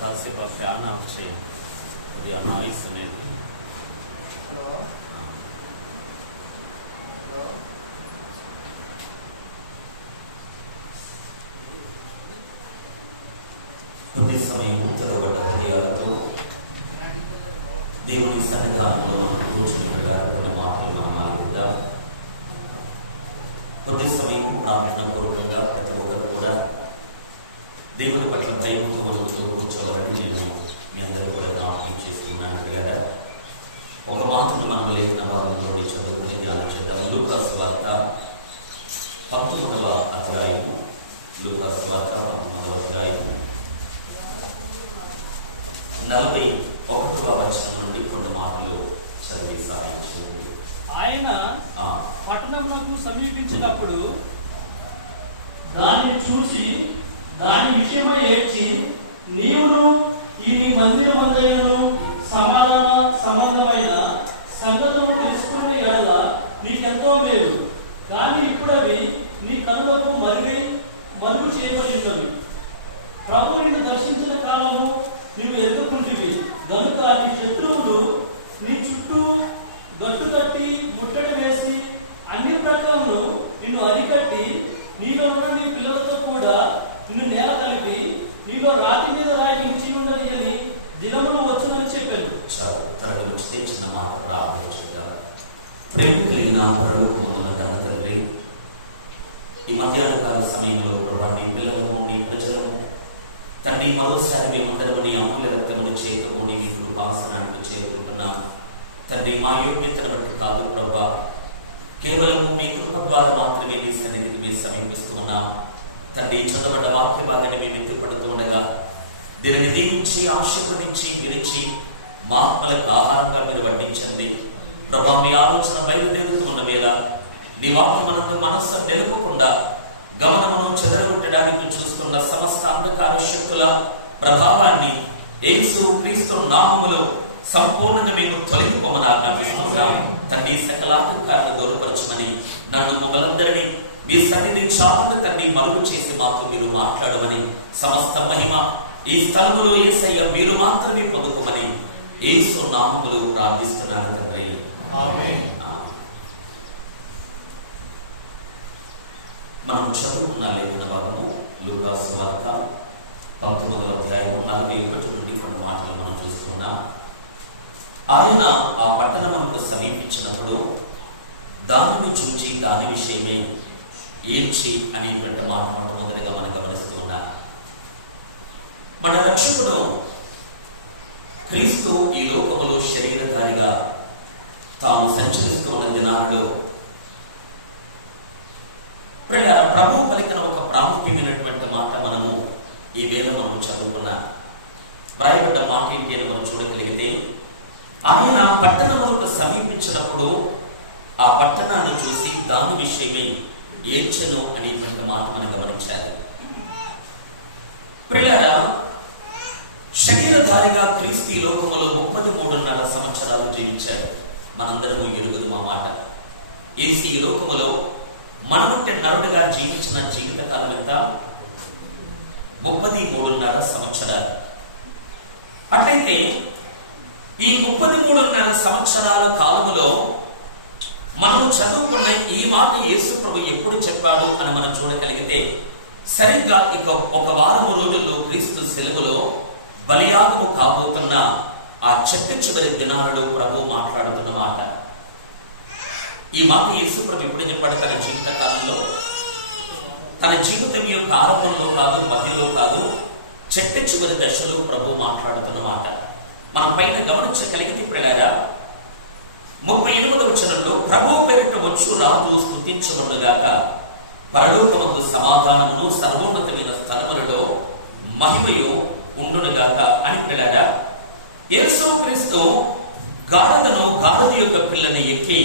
కాసేపు ఆ fan of చేయండి, అది ఆ నాయిస్ అనేది. కొద్ది సమయం తెరవబడ్డ హృదయాలతో దేవుని సన్నిధానంలో కూర్చున్నట్టుగా కొన్ని మాటలు మనం ఆలకిద్దాం. కొద్ది సమయం ప్రార్థన పూర్వకంగా ప్రతి ఒక్కరు కూడా దేవుని పట్ల ప్రేమతో మనతో కూర్చోవాలని నేను మీ అందరూ కూడా జ్ఞాపకం చేస్తున్నాను కదా. ఒక మాటను మనం లేఖన భాగంలోని చదువుకుని ధ్యానం చేద్దాం. లూకా సువార్త 19వ అధ్యాయం. లూకా సువార్త 19వ అధ్యాయం 41వ వచనం నుండి కొన్ని మాటలు చదివి సహాయం చేయండి. ఆయన పట్టణమునకు సమీపించినప్పుడు దాన్ని చూసి దాని విషయమై ఏడ్చి, నీవును ఈ నీ మందిరమందైనను సమాధాన సంబంధమైన సంగతులు తెలుసుకునే ఎడల నీకెంతో మేలు, కానీ ఇప్పుడవి నీ కనులకు మరుగు చేయబడినవి. ప్రభు నిన్ను దర్శించిన కాలము నీవు ఎదుర్కొంటివి గనుక నీ శత్రువులు నీ చుట్టూ గట్టు కట్టి ముట్టడి వేసి అన్ని ప్రకారము నిన్ను అరికట్టి నీలో ఉన్న నీ పిల్లలతో కూడా నిన్ను నేల కలిపి నీలో రాతి మీద రాయి మించి ఉన్నది అని దినములు వచ్చునని చెప్పాను. చిన్న మాట ప్రార్థించుగా. ప్రేమ కలిగిన పరలోకమున్న తండ్రి, ఈ మధ్యాహ్న కాల సమయంలో నీ పిల్లలను నీ ప్రజలను తండ్రి మరోసారి మేమందరము నీ అమూల్య రక్తమును చేతుకొని నీ కృపాసనానికి చేరుకుంటున్నాం తండ్రి. మా యోగ్యతను బట్టి కాదు ప్రభా, కేవలం మీ కృప ద్వారా మాత్రమే నీ సన్నిధికి మేము సమీపిస్తూ ఉన్నాం తండ్రి. చదవబడ్డ వాక్య భాగాన్ని మేము ఎత్తుపడుతూ ఉండగా దీనిని దీవించి ఆశీర్వదించి విరిచి మా ఆత్మలకు ఆహారంగా మీరు వడ్డించండి ప్రభా. మీ ఆలోచన బయలుదేరుతూ ఉన్న వేళ నీ వాక్యమునందు మనస్సు నిలుపకుండా గమనమును చెదరగొట్టడానికి చూస్తున్న సమస్త అంధకార శక్తుల ప్రభావాన్ని యేసు క్రీస్తు నామములో సంపూర్ణంగా మేము తొలగిపోమని ఆజ్ఞాపిస్తున్నాం తండ్రి. సకలాంధకారాన్ని దూరపరచమని నన్ను మమ్మల్ందరినీ మీ సన్నిధి చాటుగా తండ్రి మరుగు చేసి మాతో మీరు మాట్లాడమని, సమస్త మహిమ ఈ స్థలములో యేసయ్య మీరు మాత్రమే పొందుకోమని యేసు నామములో ప్రార్థిస్తున్నాను తండ్రి. ఆమేన్. మనం చదువుకున్న లేఖన భాగము లూకా సువార్త 19వ అధ్యాయం 41 నుండి కొన్ని మాటలు మనం చూస్తున్నాం. ఆయన ఆ పట్టణమునకు సమీపించినప్పుడు దానిని చూచి దాని విషయమే ఏడ్చి అనేటువంటి మాట మొట్టమొదటిగా మనం గమనిస్తూ ఉన్నాం. మన రక్షకుడు క్రీస్తు ఈ లోకములో శరీరధారిగా తాము సంచరిస్తూ ఉన్న దినాల్లో ప్రభు పలికిన ఒక ప్రాముఖ్యమైనటువంటి మాట మనము ఈ వేళ మనం చదువుకున్న వ్రాయబడ్డ మాట ఏంటి అని మనం చూడగలిగితే, ఆయన పట్టణములకు సమీపించినప్పుడు ఆ పట్టణాన్ని చూసి దాని విషయమై ఏడ్చెను అనేటువంటి మాట మనం గమనించాలి. ప్రియులారా, శరీరధారిగా క్రీస్తు లోకములో 33.5 సంవత్సరాలు జీవించారు. మనందరము ఎరుగుదు మా మాట. యేసు ఈ లోకములో మనవంటి నరుడుగా జీవించిన జీవితకాలం ఎంత? 33.5 సంవత్సరాలు. అట్లయితే ఈ 33.5 సంవత్సరాల కాలములో మనం చదువుకున్న ఈ మాట యేసు ప్రభు ఎప్పుడు చెప్పాడు అని మనం చూడగలిగితే, సరిగ్గా ఒక వారం రోజుల్లో క్రీస్తు శిలువలో బలియాగము కాబోతున్న ఆ చివరి దినాలలో ప్రభు మాట్లాడుతున్న మాట. ఈ మాట యేసు ప్రభు ఎప్పుడు చెప్పాడు? తన జీవిత కాలంలో, తన జీవితం యొక్క ఆరంభంలో కాదు, మధ్యలో కాదు, చివరి దశలో ప్రభు మాట్లాడుతున్న మాట. మనం పైన గమనించగలిగితే ప్రియులారా, 38వ వచనంలో ప్రభు పేరిట వచ్చు రాజు స్తుతించబడుగాక, పరలోకమందు సమాధానమును సర్వోన్నతమైన స్థలములలో మహిమయు ఉండునుగాక అని ప్రియులారా, యేసు క్రీస్తు గాడిద యొక్క పిల్లని ఎక్కి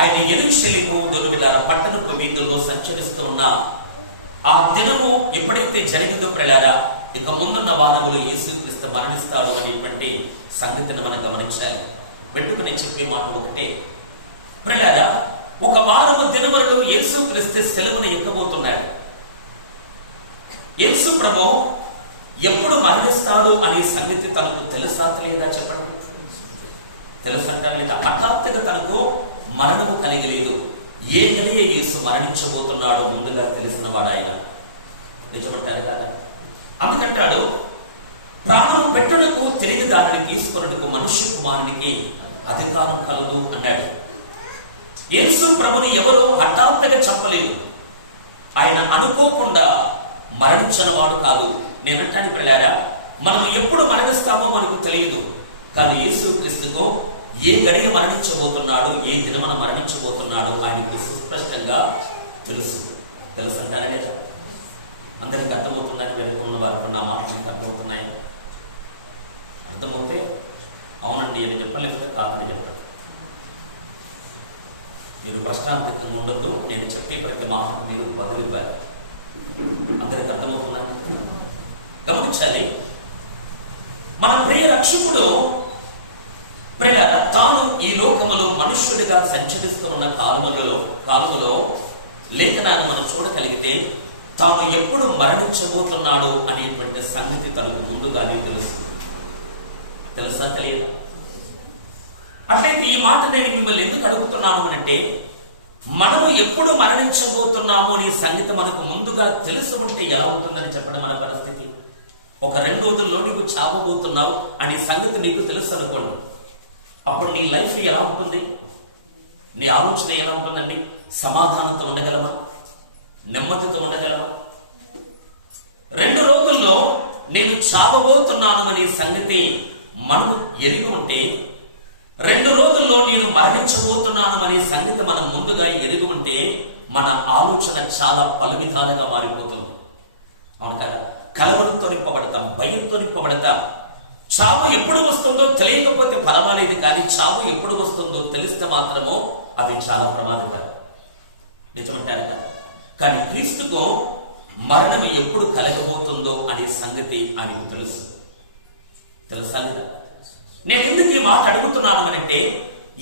ఆయన యెరూషలేము దొరుకులార పట్టణపు వీధుల్లో సంచరిస్తూ ఉన్న ఆ దినము ఎప్పుడైతే జరిగిందో ప్రియులారా, ఇక ముందున్న వారములు యేసుక్రీస్తు మరణిస్తాడు అనేటువంటి సంగతిని మనం గమనించాలి. వెంటనే చెప్పే మాట ఒకటే, ప్రియులారా, ఒక వారము దినములలో యేసుక్రీస్తు సెలవును ఎక్కబోతున్నాడు. యేసు ప్రభు ఎప్పుడు మరణిస్తాడు అనే సంగతి తనకు తెలుసా తెలియదా చెప్పండి? తెలుసంటారు లేదా? హఠాత్తుగా తనకు మరణము కలిగలేదు. ఏ గలియ యేసు మరణించబోతున్నాడో ముందుగా తెలిసిన వాడు ఆయన. నిజమంటారు కదా? అందుకంటాడు, ప్రాణం పెట్టుటకు తిరిగి దానిని తీసుకున్నట్టుకు మనుష్య కుమారునికి అధికారం కలదు అన్నాడు. యేసు ప్రభుని ఎవరు హఠాత్తుగా చెప్పలేదు. ఆయన అనుకోకుండా మరణించిన వాడు కాదు. నేనంటాను పిల్లారా, మనం ఎప్పుడు మరణిస్తామో మనకు తెలియదు. కానీ యేసుక్రీస్తుకు ఏ గడియ మరణించబోతున్నాడు, ఏ దినమన మరణించబోతున్నాడు ఆయనకు సుస్పష్టంగా తెలుసు. తెలుసు అంటారా లేదా? అందరికి అర్థమవుతుందని వెనుకున్న వారికి నా మాటలు అర్థమవుతున్నాయి. అర్థమవుతే అవునండి అని చెప్పలేకపోతే కాదని చెప్పండి. మీరు ప్రశ్నార్థకంగా ఉండొద్దు. నేను చెప్పే ప్రతి మాటకు మీరు బదులివ్వాలి. అందరికి అర్థమవుతుందని గమనించాలి. మన ప్రియ రక్షకుడు తాను ఈ లోకములో మనుష్యుడిగా సంచరిస్తున్న కాలములో లేఖనాన్ని మనం చూడగలిగితే తాను ఎప్పుడు మరణించబోతున్నాడు అనేటువంటి సంగతి తనకు ముందుగానే తెలుసు. తెలుసా తెలియదా? అట్లయితే ఈ మాట నేను మిమ్మల్ని ఎందుకు అడుగుతున్నాను అంటే, మనము ఎప్పుడు మరణించబోతున్నాము అనే సంగతి మనకు ముందుగా తెలుసు ఉంటే ఎలా ఉంటుందని చెప్పడం మన పరిస్థితి. ఒక 2 రోజుల్లో నీకు చావబోతున్నావు అనే సంగతి నీకు తెలుసు అనుకోండి. అప్పుడు నీ లైఫ్ ఎలా ఉంటుంది? నీ ఆలోచన ఎలా ఉంటుందండి? సమాధానంతో ఉండగలమా? నెమ్మదితో ఉండగలమా? 2 రోజుల్లో నేను చావబోతున్నాను అనే సంగతి మనము ఎరిగి ఉంటే, 2 రోజుల్లో నేను మరణించబోతున్నాను అనే సంగతి మనం ముందుగా ఎరిగి ఉంటే మన ఆలోచన చాలా పలు విధాలుగా మారిపోతుంది. అవును కదా? కలవరంతో నింపబడతాం, భయంతో నింపబడతాం. చావు ఎప్పుడు వస్తుందో తెలియకపోతే పర్వాలేదు, కానీ చావు ఎప్పుడు వస్తుందో తెలిస్తే మాత్రమో అది చాలా ప్రమాదకరం. నిజమంటారు కదా? కానీ క్రీస్తుకు మరణం ఎప్పుడు కలగబోతుందో అనే సంగతి ఆయనకు తెలుసు. తెలుసా లేదా? నేను ఎందుకు ఈ మాట అడుగుతున్నాను అంటే,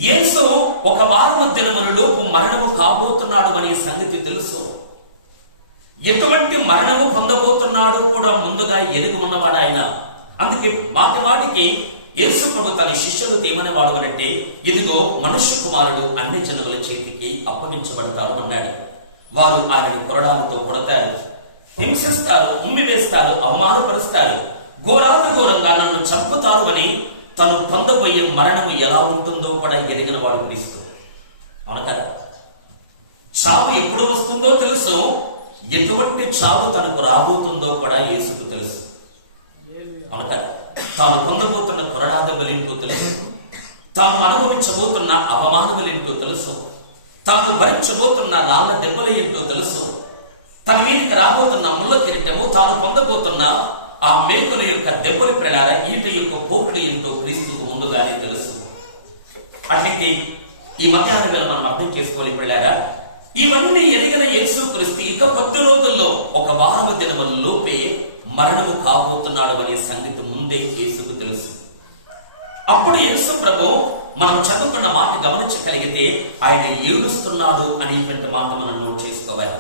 యేసు ఒక వారము దినములలోపు మరణము కాబోతున్నాడు అనే సంగతి తెలుసు. ఎటువంటి మరణము పొందబోతున్నాడు కూడా ముందుగా ఎరుగు ఉన్నవాడు ఆయన. అందుకే మాటికి యేసు ప్రభు తన శిష్యులకు ఏమని వాడవనంటే, ఇదిగో మనుష్య కుమారుడు అన్ని జనుల చేతికి అప్పగించబడతారు అన్నాడు. వారు ఆయనను కొరడాలతో కొడతారు, హింసిస్తారు, ఉమ్మివేస్తారు, అవమానపరుస్తారు, ఘోరంగా నన్ను చంపుతారు అని తను పొందబోయే మరణము ఎలా ఉంటుందో కూడా ఎరిగిన వాడు క్రీస్తు. అవును కదా? చావు ఎప్పుడు వస్తుందో తెలుసు, ఎటువంటి చావు తనకు రాబోతుందో కూడా యేసుకు తెలుసు. అవును కదా? తాను పొందబోతున్న కొరడా దెబ్బలేంటో తెలుసు, తాను అనుభవించబోతున్న అవమానములేంటో తెలుసు, తాను భరించబోతున్న రాళ్ళ దెబ్బలు ఏంటో తెలుసు, తన మీదకి రాబోతున్న ముళ్ళ కిరీటము, తాను పొందబోతున్న ఆ మేకుల యొక్క దెబ్బలు ప్రేలారా ఈట యొక్క పోకుడు ఏంటో క్రీస్తుకు ముందుగానే తెలుసు. అట్లయితే ఈ మధ్యాహ్నం వేళ మనం అర్థం చేసుకోవాలి ప్రేలారా, ఇవన్నీ ఎరిగిన యేసుక్రీస్తు ఇక 10 రోజుల్లో ఒక వారము దినముల లోపే మరణము కాబోతున్నాడు అనే సంగతి ముందే యేసుకు తెలుసు. అప్పుడు యేసు ప్రభు మనం చదువుకున్న మాట గమనించగలిగితే ఆయన ఏడుస్తున్నాడు అనేటువంటి మాట మనం నోట్ చేసుకోవాలి.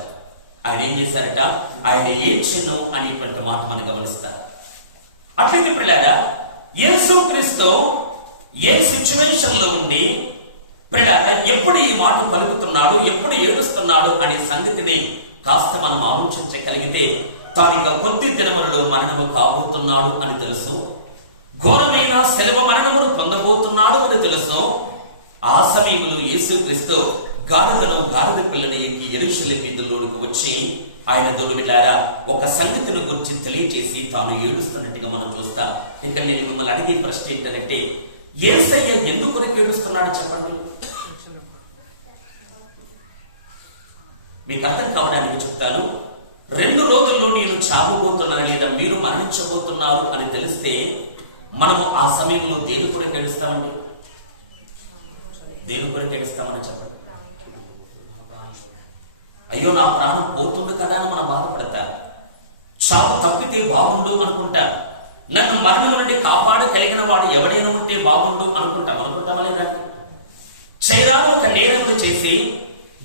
ఆయన ఏం చేశారట? ఆయన ఏడ్చెను అనేటువంటి మాట మనం గమనిస్తారు. అట్లయితే పిల్లారా, యేసుక్రీస్తు ఏ సిచ్యువేషన్ లో ఉండి పిల్లారా ఎప్పుడు ఈ మాట పలుకుతున్నాడు, ఎప్పుడు ఏడుస్తున్నాడు అనే సంగతిని కాస్త మనం ఆలోచించగలిగితే, తాను ఇక కొద్ది దినములలో మరణము కాబోతున్నాడు అని తెలుసు, ఘోరమైన శిలువ మరణమును పొందబోతున్నాడు అని తెలుసు. ఆ సమయంలో యేసుక్రీస్తు గాడిద పిల్లని ఎక్కి యెరూషలేము వీధుల్లోనికి వచ్చి ఆయన దొరికిలారా ఒక సంగతిని గురించి తెలియజేసి తాను ఏడుస్తున్నట్టుగా మనం చూస్తాం. ఇక్కడ నేను మిమ్మల్ని అడిగే ప్రశ్న ఏంటంటే, యేసయ్య ఎందుకు ఏడుస్తున్నాడు చెప్పండి? మీకు అర్థం కావడానికి చెప్తాను. 2 రోజుల్లో నేను చావబోతున్నాను లేదా మీరు మరణించబోతున్నారు అని తెలిస్తే మనము ఆ సమయంలో దేని కొరకు ఏడుస్తామండి? దేని కొరకు ఏడుస్తామని చెప్పండి. అయ్యో నా ప్రాణం పోతుంది కదా అని మనం బాధపడతా, చావు తప్పితే బాగుండు అనుకుంటా, నన్ను మరణం నుండి కాపాడగలిగిన వాడు ఎవడైనా ఉంటే బాగుండు అనుకుంటామా లేదా? చైరాలు ఒక నేరములు చేసి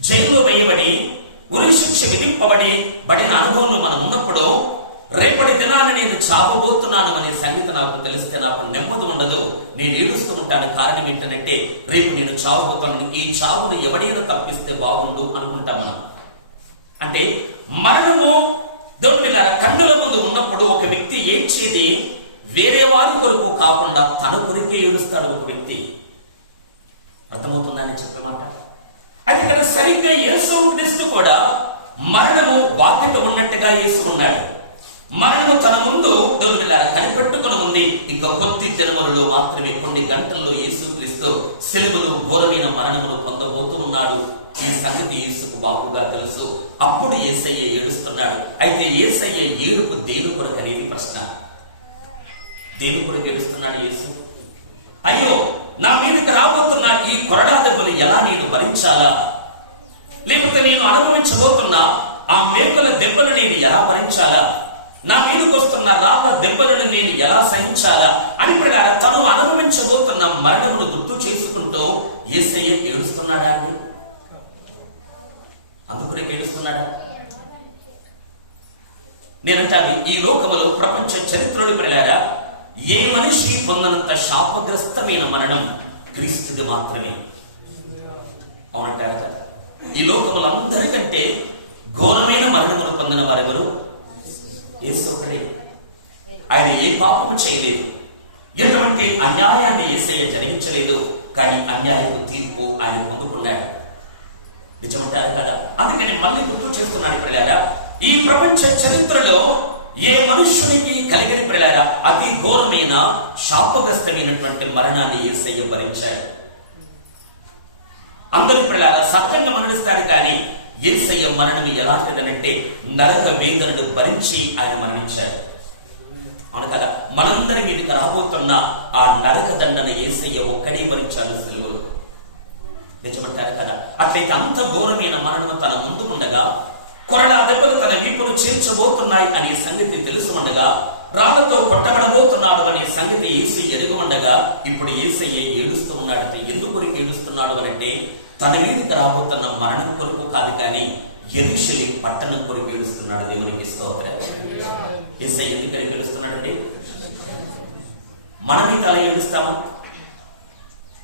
జైల్లో వేయబడి ఉరి శిక్ష విధింపబడిన అనుభవంలో మనం ఉన్నప్పుడు రేపటి దినాన నేను చావబోతున్నాను అనే సంగతి నాకు తెలిస్తే నాకు నెమ్మది ఉండదు, నేను ఏడుస్తూ ఉంటాను. కారణం ఏంటంటే రేపు నేను చావబోతున్నాను, ఈ చావును ఎవడైనా తప్పిస్తే బాగుండు అనుకుంటాం మనం. అంటే మరణము దేవుని కన్నుల ముందు ఉన్నప్పుడు ఒక వ్యక్తి ఏడ్చేది వేరే వారి కొరకు కాకుండా తన కొరికే ఏడుస్తాడు ఒక వ్యక్తి. అర్థమవుతుందని చెప్పమాట. అది ఇక్కడ సరిగ్గా యేసు క్రీస్తు కూడా మరణము వాకిట ఉన్నట్టుగా యేసు ఉన్నాడు. మరణము తన ముందు కనిపెట్టుకుని ఉంది. ఇంకా కొద్ది జన్మలలో మాత్రమే, కొన్ని గంటల్లో యేసు క్రీస్తు సిలువలో ఘోరమైన మరణమును పొందబోతూ ఉన్నాడు. ఈ సంగతి యేసుకు బాగుగా తెలుసు. అప్పుడు యేసయ్య ఏడుస్తున్నాడు. అయితే యేసయ్య ఏడుపు దేని కొరకు అనేది ప్రశ్న. దేని కొరకు ఏడుస్తున్నాడు యేసు? అయ్యో, నా మీదకి రాబోతున్న ఈ కొరడా దెబ్బలు ఎలా నేను భరించాలా, లేకపోతే నేను అనుభవించబోతున్నా ఆ మేకుల దెబ్బలు నేను ఎలా భరించాలా, నా మీదకి వస్తున్న రాళ్ళ దెబ్బలను నేను ఎలా సహించాలా అని తను అనుభవించబోతున్న మరణమును గుర్తు చేసుకుంటూ యేసయ్య ఏడుస్తున్నాడా అండి? అందుకునే ఏడుస్తున్నాడా? నేనంటాను, ఈ లోకములో ప్రపంచ చరిత్రలో పిల్లారా ఏ మనిషి పొందనంత శాపగ్రస్తమైన మరణం క్రీస్తుది మాత్రమే. అవునంటారా కదా? ఈ లోకములు అందరికంటే ఘోరమైన మరణమును పొందిన వారెవరు? యేసు ఒక్కడే. ఆయన ఏ పాపము చేయలేదు, ఎటువంటి అన్యాయాన్ని యేసయ్య జరిగించలేదు. కానీ అన్యాయపు తీర్పు ఆయన పొందుకున్నాడు. నిజమంటారు కదా? అందుకని మళ్ళీ గుర్తు చేస్తున్నాడు పిల్లారా, ఈ ప్రపంచ చరిత్రలో ఏ మనుష్యునికి కలిగిన పిల్లారా అతి ఘోరమైన శాపగ్రస్తమైనటువంటి మరణాన్ని యేసయ్య భరించాడు. అందరూ పిల్లారా సత్యంగా మరణిస్తాడు, కానీ యేసయ్య మరణం ఎలాంటిదనంటే నరక వేదనను భరించి ఆయన మరణించాడు. అవును కదా? మనందరి మీదకి రాబోతున్న ఆ నరక దండన యేసయ్య ఒక్కడే భరించాడు సిలువలో. నిజమంటారు కదా? అట్లయితే అంత ఘోరమైన మరణం తన ముందుకుండగా, కొరడా దెబ్బలు తన వీపును చేర్చబోతున్నాయి అనే సంగతి తెలుసు ఉండగా, రాళ్లతో కొట్టబడబోతున్నాడు అనే సంగతి యేసు ఎరుగు ఉండగా, ఇప్పుడు యేసయ్య ఏడుస్తూ ఉన్నాడంటే ఎందుకు ఏడుస్తున్నాడు అనంటే తన మీదకి రాబోతున్న మరణం కొరకు కాదు, కానీ యెరూషలేము పట్టణం కొరకు ఏడుస్తున్నాడు. దేవునికి స్తోత్రం. యేసయ్య ఎందుకని ఏడుస్తున్నాడండి? మన మీద అలా ఏడుస్తామా?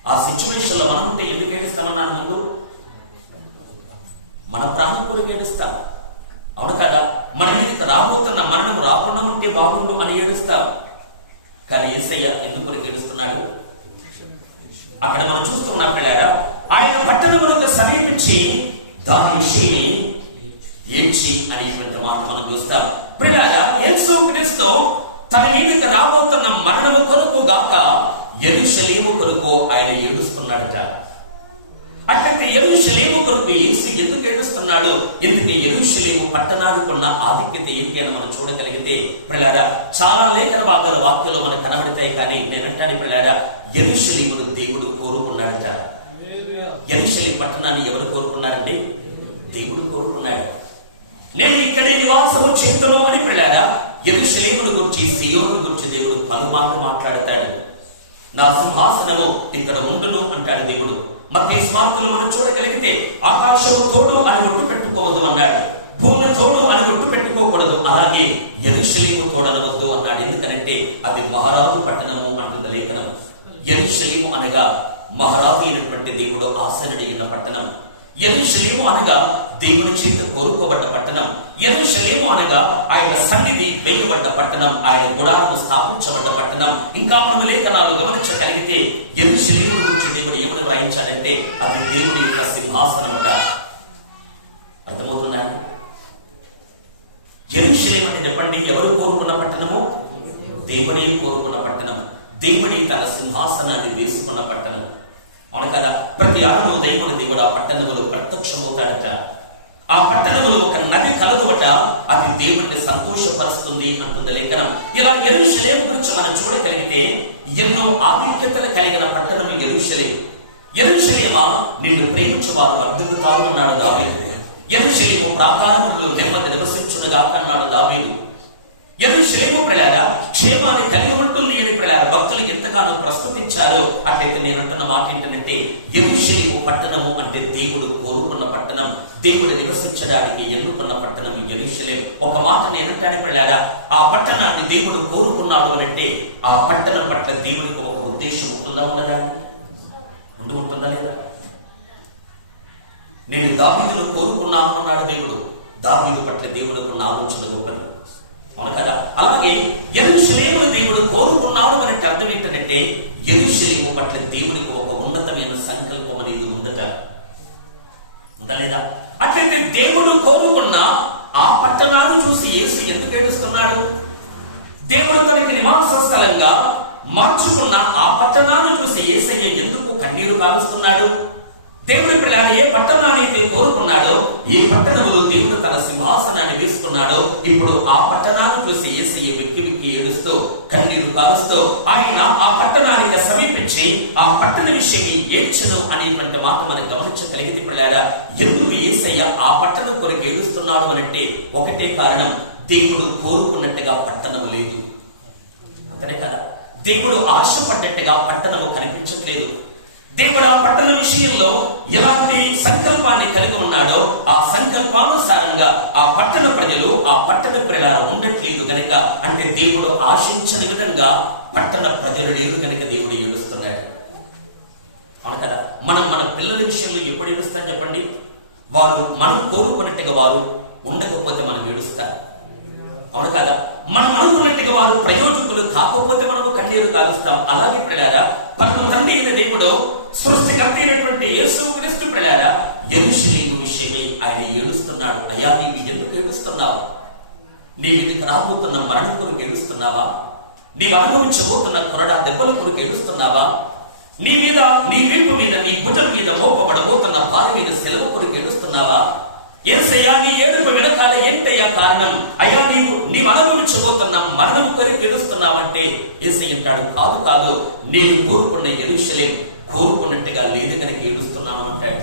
ఆ సిచ్యువేషన్ లో మనం ఉంటే ఎందుకు ఏడుస్తామన్నాను ముందు? మన ప్రాణం కొరకు ఏడుస్తాం. అవును కదా? మన మీదకి రాబోతున్న మరణం రాకుండా ఉంటే బాగుండు అని ఏడుస్తాం. కానీ యేసయ్య ఎందుకు ఏడుస్తున్నాడు? అక్కడ మనం చూస్తున్నా పిల్లారా, ఆయన పట్టణములకు సమీపించి దాని విషయమే ఏడ్చి అనేటువంటి మాట మనం చూస్తాం. పిల్లారా, యేసు క్రీస్తు తన మీదకి రాబోతున్న మరణము కొరకు గాక యెరూషలేము కొరకు ఆయన ఏడుస్తున్నాడట. అట్లయితే యెరూషలేము కొరకు యేసు ఎందుకు ఏడుస్తున్నాడు? ఎందుకు యెరూషలేము పట్టణానికి ఉన్న ఆధిక్యత ఏంటి అని మనం చూడగలిగితే పిల్లారా, చాలా లేఖన భాగాల వాక్యాలు మనకు కనబడతాయి. కానీ నేనంటాను పిల్లారా, యెరూషలేమును దేవుడు కోరుకున్నాడట. యెరూషలేము పట్టణాన్ని ఎవరు కోరుకున్నారండి? దేవుడు కోరుకున్నాడు. నేను ఇక్కడే నివాసము చేతును అని పిల్లారా, యెరూషలేమును గురించి, సీయోను గురించి దేవుడు పలుమార్లు మాట్లాడతాడు. నా సింహాసనము ఇక్కడ ఉండును అంటాడు దేవుడు. మత్తయి సువార్తలో మనం చూడగలిగితే ఆకాశము తోడు అని ఒట్టు పెట్టుకోవద్దు అన్నాడు, భూమి తోడు అని ఒట్టు పెట్టుకోకూడదు, అలాగే యెరూషలేము తోడనవద్దు అన్నాడు. ఎందుకనంటే అది మహారాజు పట్టణము అంటుంది లేఖనం. యెరూషలేము అనగా మహారాజు అయినటువంటి దేవుడు ఆసనుడి ఉన్న పట్టణం. యెరూషలేము అనగా దేవుని చేత కోరుకోబడ్డ పట్టణం. యెరూషలేము అనగా ఆయన సన్నిధి వేయబడ్డ పట్టణం, ఆయన గుడారము స్థాపించబడ్డ పట్టణం. ఇంకా మనం లేఖనాలు గమనించగలిగితే యెరూషలేము గురించి దేవుడు ఏమని వ్రాయించాడంటే అది దేవుడి యొక్క సింహాసనముట. అర్థమవుతుందా? యెరూషలేము అంటే చెప్పండి, ఎవరు కోరుకున్న పట్టణము? దేవుడే కోరుకున్న పట్టణం. దేవుడి తన సింహాసనాన్ని వేసుకున్న పట్టణం. అవును కదా? ప్రతి ఆరు దేవుడు ఆ పట్టణములు ప్రత్యక్షమవుతాడట. ఆ పట్టణములు ఒక నది కలదుట, అది దేవుడిని సంతోషపరుస్తుంది అంటుంది లేఖనం. ఇలా యెరూషలేము గురించి మనం చూడగలిగితే ఎన్నో ఆధిక్యతలు కలిగిన పట్టణం యెరూషలేము. యెరూషలేమా, నిన్ను ప్రేమించువారు వర్ధిల్లుతారు అన్నాడు దావీదు. యెరూషలేము ప్రాకారములలో నెమ్మది నివసించునుగాక అన్నాడు దావీదు. యెరూషలేము ప్రజలారా క్షేమాన్ని కలిగి ఏంటంటే యెరూషలేము పట్టణము అంటే దేవుడు కోరుకున్న పట్టణం, దేవుడు నివసించడానికి ఎన్నుకున్న పట్టణం యెరూషలేము. ఒక మాట నేనంటానికి వెళ్ళారా, ఆ పట్టణాన్ని దేవుడు కోరుకున్నాడు అంటే ఆ పట్టణం పట్ల దేవుడికి ఒక ఉద్దేశం ఉంటుందా ఉండదా? ఉంటుందా లేదా? నేను దావీదును కోరుకున్నాను అన్నాడు దేవుడు. దావీదు పట్ల దేవుడికి ఉన్న ఆలోచన గొప్పది, అవును కదా? అలాగే యెరూషలేమును దేవుడు కోరుకున్నాడు అంటే అర్థం ఏంటంటే యెరూషలేము పట్ల దేవుడికి ఒక ఉన్నతమైన సంకల్పం అనేది ఉందా లేదా? అట్లయితే దేవుడు కోరుకున్న ఆ పట్టణాన్ని చూసి యేసు ఎందుకు ఏడుస్తున్నాడు? దేవుడు తనకి నివాస స్థలంగా మార్చుకున్న ఆ పట్టణాన్ని చూసి యేసయ్య ఎందుకు కన్నీరు కాలుస్తున్నాడు? దేవుడి పిల్లలు ఏ పట్టణాన్ని అయితే కోరుకున్నాడో, ఏ పట్టణంలో దేవుడు తన సింహాసనాన్ని వేసుకున్నాడో, ఇప్పుడు ఆ పట్టణాన్ని చూసి యేసయ్య వెక్కి వెక్కి ఏడుస్తూ కన్నీరు కాలుస్తూ ఆయన ఆ పట్టణానికి సమీపించి ఆ పట్టణ విషయమై ఏడ్చను అనేటువంటి మాట మనం గమనించగలిగితే పిల్లారా, ఎందుకు యేసయ్య ఆ పట్టణం కొరకు ఏడుస్తున్నాడు అనంటే ఒకటే కారణం, దేవుడు కోరుకున్నట్టుగా పట్టణం లేదు. అంతనే కదా, దేవుడు ఆశపడ్డట్టుగా పట్టణము కనిపించట్లేదు. దేవుడు ఆ పట్టణ విషయంలో ఎలాంటి సంకల్పాన్ని కలిగి ఉన్నాడో ఆ సంకల్పానుసారంగా ఆ పట్టణ ప్రజలు ఆ పట్టణ ప్రజల ఉండట్లేదు గనక, అంటే దేవుడు ఆశించిన విధంగా పట్టణ ప్రజలు లేరు గనక దేవుడు ఏడుస్తున్నాడు. అవును కదా? మనం మన పిల్లల విషయంలో ఎప్పుడు ఏడుస్తాం చెప్పండి? వారు మనం కోరుకున్నట్టుగా వారు ఉండకపోతే మనం ఏడుస్తాం, అవును కదా? మనం అనుకున్నట్టుగా వారు ప్రయోజకులు కాకపోతే మనము కన్నీరు కాలుస్తాం. అలాగే పిల్లారా, పరమ తండ్రి అయిన దేవుడు సృష్టికర్త అయినటువంటి యేసుక్రీస్తు పిల్లారా యెరూషలేము విషయమై ఆయన ఏడుస్తున్నాడు. అయ్యా, నీవు ఎందుకు ఏడుస్తున్నావు? నీ మీదకి రాబోతున్న మరణం కొరకు ఏడుస్తున్నావా? నీవు అనుభవించబోతున్న కొరడా దెబ్బల కొరకు ఏడుస్తున్నావా? నీ మీద, నీ వీపు మీద, నీ భుజం మీద మోపబడబోతున్న భార్య మీద సెలవు కొరకు ఏడుస్తున్నావా? యేసయ్యా, నీ ఏడుపు వెనకాల ఏంటయ్యా కారణం? అయ్యా, నీవు అనుభవించబోతున్న మరణం కొరకు ఏడుస్తున్నావంటే యేసయ్య అంటాడు, కాదు కాదు, నేను కోరుకున్న యెరూషలేము కోరుకున్నట్టుగా లేదు కనుక ఏడుస్తున్నాను అంటాడు.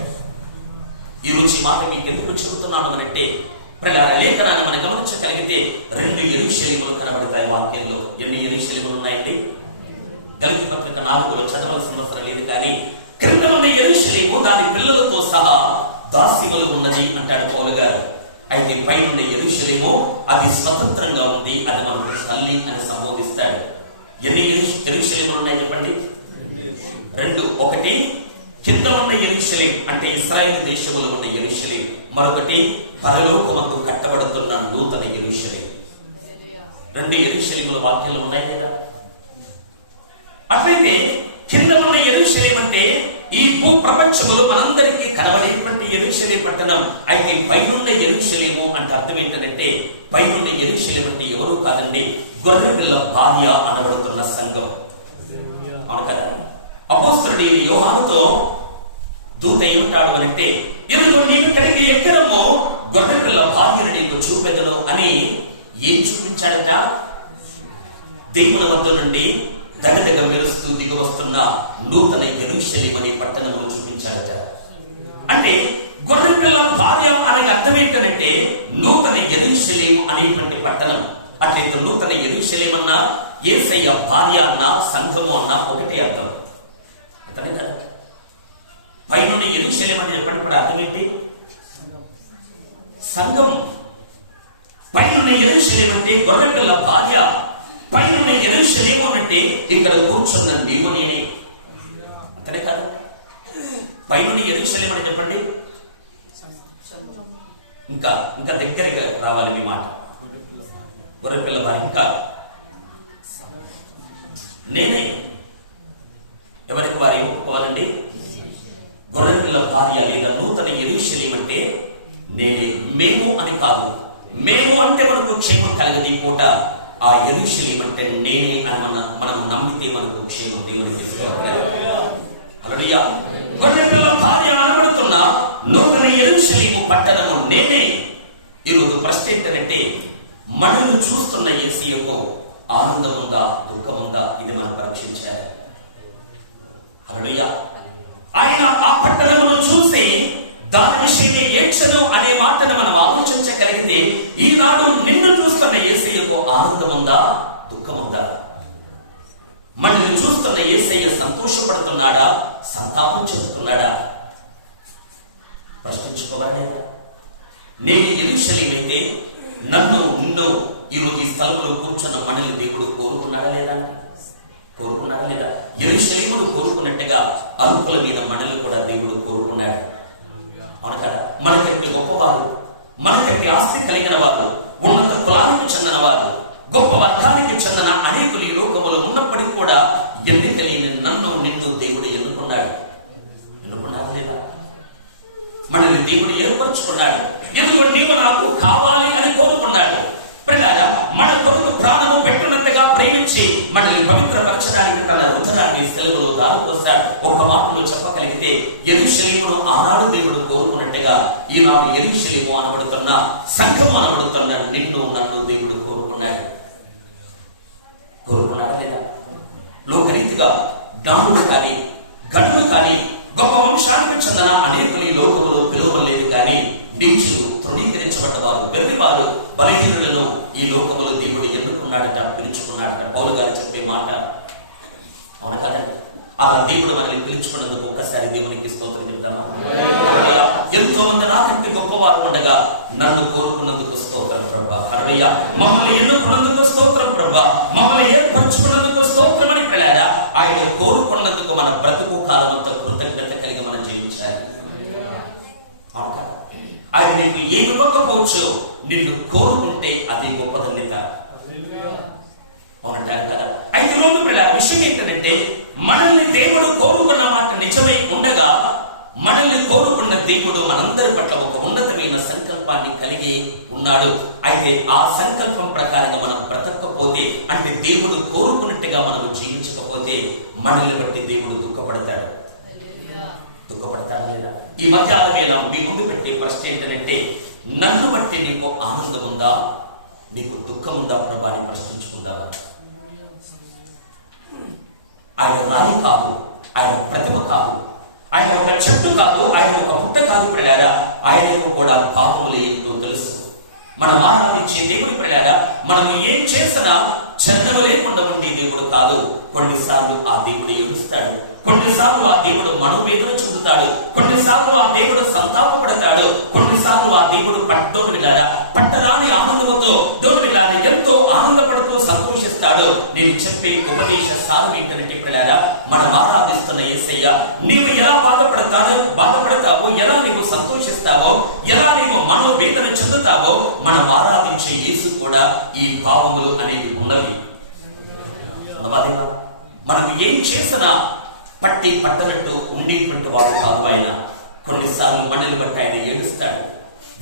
ఈ రోజు మాట మీకు ఎందుకు చెబుతున్నాను అనంటే, ప్రజల లేఖనాన్ని మనం గమనించగలిగితే 2 యెరూషలేములు కనబడతాయి వాక్యంలో. ఎన్ని యెరూషలేములు ఉన్నాయండి? గలతీ పత్రిక 4లో చదవలసిన అవసరం లేదు, కానీ క్రింద ఉన్న యెరూషలేము దాని పిల్లలతో సహా దాస్యములు ఉన్నది అంటాడు పౌలు గారు. అయితే పైన యెరూషలేము అది స్వతంత్రంగా ఉంది, అది మనకు తల్లి అని సంబోధిస్తాడు. ఎన్ని యెరూషలేములు ఉన్నాయి చెప్పండి? 2. ఒకటి కింద ఉన్న యెరూషలేము అంటే ఇశ్రాయేలు దేశంలో ఉన్న యెరూషలేము, మరొకటి పరలోకమందు కట్టబడుతున్న నూతన యెరూషలేము. 2 యెరూషలేముల వాక్యాలు ఉన్నాయి కదా? అట్లయితే కింద ఉన్న యెరూషలేము అంటే ఈ భూ ప్రపంచములు మనందరికీ కనబడేటువంటి యెరూషలేము పట్టణం. అయితే పైనున్న యెరూషలేము అంటే అర్థం ఏంటంటే, పైనున్న యెరూషలేము అంటే ఎవరూ కాదండి, గొర్రె పిల్ల భార్య అనబడుతున్న సంఘం. అవును కదా? అపోస్తలుడు యోహానుతో దూత ఏమంటాడు అనంటే, ఇదిగో నీవు ఇక్కడికి ఎక్కడమో గొర్రె పిల్ల భార్యను నీకు చూపెదను అని ఏం చూపించాడట? దేవుని వద్ద నుండి దగదగ మెరుస్తూ దిగి వస్తున్న నూతన యెరూషలేము అనే పట్టణమును చూపించాడట. అంటే గొర్రె పిల్ల భార్య అనే అర్థం ఏంటంటే నూతన యెరూషలేము అనేటువంటి పట్టణం. అట్లయితే నూతన యెరూషలేము అన్న, యేసయ్య భార్య అన్న, సంఘము అన్న ఒకటే అర్థం. అతనే కదా? పైన యెరూషలేము అని చెప్పినప్పుడు అర్థం ఏంటి? సంఘం. పైన యెరూషలేము అంటే గొర్రె పిల్ల భార్య. పైన యెరూషలేము అంటే ఇక్కడ కూర్చున్న నీవు నేనే. అంతనే కాదు? పైన యెరూషలేము అని చెప్పండి. ఇంకా ఇంకా దగ్గరగా రావాలి మీ మాట. గొర్రె పిల్ల భార్య ఇంకా నేనే. ఎవరికి వారు ఒప్పుకోవాలండి? గొర్రె పిల్ల భార్య లేదా నూతన యెరూషలేము అంటే నేనే. మేము అని కాదు. మేము అంటే మనకు క్షేమం కలగది పూట. ఆ యెరూషలేము అంటే నేనే అని మనం నమ్మితే మనకు క్షేమం దేవునికి హల్లెలూయా. గొర్రె పిల్ల భార్య అనబడుతున్న నూతన యెరూషలేము పట్టణము నేనే. ఈరోజు ప్రశ్న ఏంటంటే, మనల్ని చూస్తున్న యేసయ్యకు ఆనందం ఉందా, దుఃఖం ఉందా? ఇది మనం పరీక్షించాలి. హల్లెలూయా. ఆయన ఆ పట్టణమును చూసి దాని విషయమే ఏడ్చను అనే మాటను మనం ఆలోచించగలిగితే, ఈనాడు నిన్ను చూస్తున్న యేసయ్యకు ఆనందం ఉందా, దుఃఖం ఉందా? మనల్ని చూస్తున్న వస్తున్న యేసయ్య సంతోషపడుతున్నాడా, సంతాపం చెందుతున్నాడా? ప్రశ్నించుకోవాలా? నేను యెరూషలేమైతే నన్ను నిన్ను ఈరోజు ఈ స్థలంలో కూర్చున్న మనల్ని దేవుడు కోరుకున్నాడా లేదా? కోరుకున్నాడా లేదా? యెరూషలేమును కోరుకున్నట్టుగా అరుకుల మీద మనల్ని కూడా దేవుడు కోరుకున్నాడు. అవును కదా? మనకంటే గొప్పవారు, మనకంటే ఆస్తి కలిగిన వారు, ఉన్నత కులానికి చెందిన వారు, గొప్ప వర్గానికి చెందిన అనేకులు ఈ లోకములో ఉన్నప్పటికీ కూడా ఎన్నికలేని నన్ను నిన్ను దేవుడు ఎన్నుకున్నాడు. ఎన్నుకున్నాడు లేదా? మనల్ని దేవుడు ఏర్పరచుకున్నాడు. ఎందుకు? నీవు నాకు కావాలి అని కోరుకున్నాడు. మన కొరకు ప్రాణము పెట్టినంతగా ప్రేమించి మనల్ని పవిత్రపరచడానికి తన రుద్రాన్ని సెలవులు దారిపోస్తాడు. ఒక్క మాటలో చెప్పగలిగితే యెరూషలేమును ఆనాడు దేవుడు కోరుకున్నట్టుగా ఈనాడు యెరూషలేము అనబడుతున్న, సంఘం అనబడుతున్న నిన్ను నన్ను దేవుడు కోరుకున్నాడు. కోరుకున్నాడా లేదా? లోకరీతిగా జ్ఞానులు కానీ, గనులు కానీ, గొప్ప వంశానికి చెందిన అనేకులు ఈ లోకములో పిలువలేదు కానీ నీచులు, తృణీకరించబడ్డవారు, వెర్రివారు, బలహీనులను ఈ లోకములో దేవుడు ఎన్నుకున్నాడట, పిలుచుకున్నాడట. పౌలు గారు చెప్పే మాట అవును కదండి? అలా దేవుడు మనల్ని పిలుచుకున్నందుకు ఒక్కసారి దేవునికి స్తోత్రం చెప్తాను. ఎంతో మంది నాకంటే గొప్పవారు ఉండగా నన్ను కోరుకున్నందుకు స్తోత్రం ప్రభా. హల్లెలూయా. మమ్మల్ని ఎన్నుకున్నందుకు స్తోత్రం ప్రభా. మమ్మల్ని ఏర్పరచుకున్నందుకు స్తోత్రం అని పిల్లారా. ఆయన కోరుకున్నందుకు మన బ్రతుకు కాలంతో కృతజ్ఞత కలిగి మనం జీవించాలి. ఆయన నీకు ఏమి ఇవ్వకపోవచ్చు, నిన్ను కోరుకుంటే అది గొప్పదన్నిత. అవునంటారు కదా? అయితే రోజు విషయం ఏంటంటే మనల్ని దేవుడు కోరుకున్న మాట నిజమై ఉండగా మనల్ని కోరుకున్న దేవుడు మనందరి పట్ల ఒక ఉన్నతమైన సంకల్పాన్ని కలిగి ఉన్నాడు. అయితే ఆ సంకల్పం ప్రకారంగా మనం బ్రతకపోతే, అంటే దేవుడు కోరుకున్నట్టుగా మనం జీవించకపోతే మనల్ని బట్టి దేవుడు దుఃఖపడతాడు. దుఃఖపడతాడు లేదా? ఈ మధ్య మీ ముందు పెట్టే ప్రశ్న ఏంటంటే, నన్ను బట్టి నీకు ఆనందం ఉందా, నీకు దుఃఖం ఉందా ప్రభా అని ప్రశ్నించుకుందా? ఆయన రాయి కాదు, ఆయన ప్రతిమ కాదు, ఆయన ఒక చెట్టు కాదు, ఆయన ఒక పుట్ట కాదు పిల్లారా. ఆయనకు కూడా భావములు ఏంటో తెలుసు. మనం ఆరాధించే దేవుడు పిల్లారా, మనము ఏం చేసినా చందలు లేకుండా ఉండే దేవుడు కాదు. కొన్నిసార్లు ఆ దేవుడు ఏడుస్తాడు, కొన్నిసార్లు ఆ దేవుడు మనోవేదన చెందుతాడు, కొన్నిసార్లు ఆ దేవుడు సంతాపపడతాడు, కొన్నిసార్లు ఆ దేవుడు పట్టరాని ఆనందంతో దేవుడిలాగా ఎంతో ఆనందపడుతూ సంతోషిస్తాడు. నేను చెప్పే ఉపదేశ సారం ఏంటంటే పిల్లారా, మనం ఆరాధిస్తున్న యేసయ్య నీవు ఎలా బాధపడతావో, ఎలా నీవు సంతోషిస్తావో, ఎలా నీవు మనోవేదన చెందుతావో, మనం ఆరాధించే యేసు కూడా ఈ భావములు అనేవి ఉన్నవి. మనకు ఏం చేసినా పట్టనట్టు ఉండేటువంటి వాడు కాదు ఆయన. కొన్నిసార్లు మనల్ని బట్టి ఆయన ఏడుస్తాడు,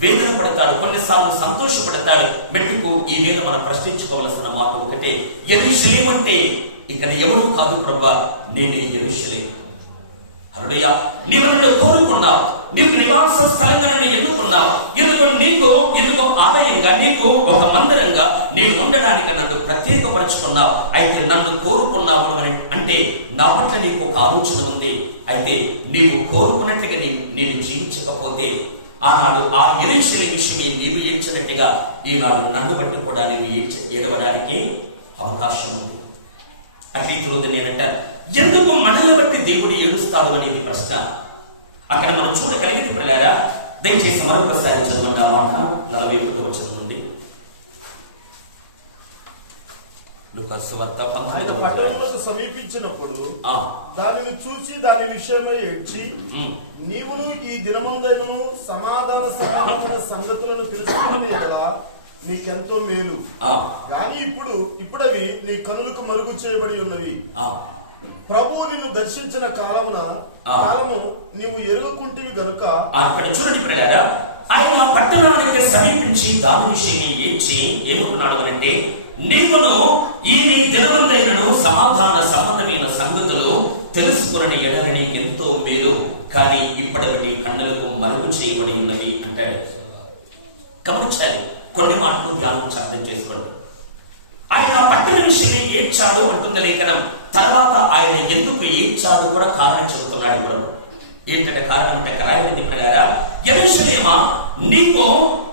వేదన పడతాడు, కొన్నిసార్లు సంతోషపడతాడు. మెట్టుకు ఈ మీద మనం ప్రశ్నించుకోవాల్సిన మాట ఒకటే, యెరూషలేము అంటే ఇక్కడ ఎవరు కాదు ప్రభా, నేనే యెరూషలేము. హల్లెలూయా. నీవు నన్ను కోరుకున్నావు, నీకు నివాస స్థలంగా ఎన్నుకున్నావు. ఎందుకు ఆలయంగా, నీకు ఒక మందిరంగా నేను ఉండడానికి నన్ను ప్రత్యేకపరచుకున్నావు. అయితే నన్ను కోరుకున్నావు అంటే నా పట్ల నీకు ఒక ఆలోచన ఉంది. అయితే నీవు కోరుకున్నట్టుగా నేను జీవించకపోతే ఆనాడు ఆ యెరూషలేము విషయమే నీవు ఏడ్చినట్టుగా ఈనాడు నన్ను బట్టి కూడా నీవు ఏడవడానికి అవకాశం ఉంది. అట్లీతులు నేనంటారు, ఎందుకు మనల్ని బట్టి దేవుడు ఏడుస్తాడు అనేది ప్రశ్న. అక్కడ మనం చూడగలిగితే పిల్లారా, దయచేసి మరొకసారి చదవండి ఆ మాట 41వ వచనం నుండి. లూకాసు వార్త 19వ పట్టణములకు సమీపించినప్పుడు దానిని చూసి దాని విషయమై ఏడ్చి, నీవును ఈ దినమందైనను సమాధాన సంబంధమైన సంగతులను తెలుసుకున్న యెడల నీకెంతో మేలు. గాని ఇప్పుడవి నీ కనులకు మరుగు చేయబడి ఉన్నవి. ప్రభువు నిన్ను దర్శించిన కాలము నీవు ఎరుగుకుంటివి గనుక. అక్కడ చూడండి పిల్లారా, ఆయన పట్టణానికి సమీపించి దాని విషయమే ఏడ్చి ఏమనుకున్నాడు అంటే, నీవును ఈ దినమందైనను సమాధాన సంబంధమైన సంగతులు తెలుసుకుని ఎడల నీకెంతో మేలు. కానీ ఇప్పటివి నీ కన్నులకు మరుగు చేయబడి ఉన్నవి అంటాడు. గమనించాలి, కొన్ని మాటలు ధ్యానం అర్థం చేసుకోండి. ఆయన పట్టణ విషయమే ఏడ్చాడు అంటుంది లేఖనం. తర్వాత ఆయన ఎందుకు ఏడ్చాడు కూడా కారణం చెబుతున్నాడు. కూడా ఏంటంటే కారణం అంటే రాయబడింది పిల్లారా, యెరూషలేమా నీకు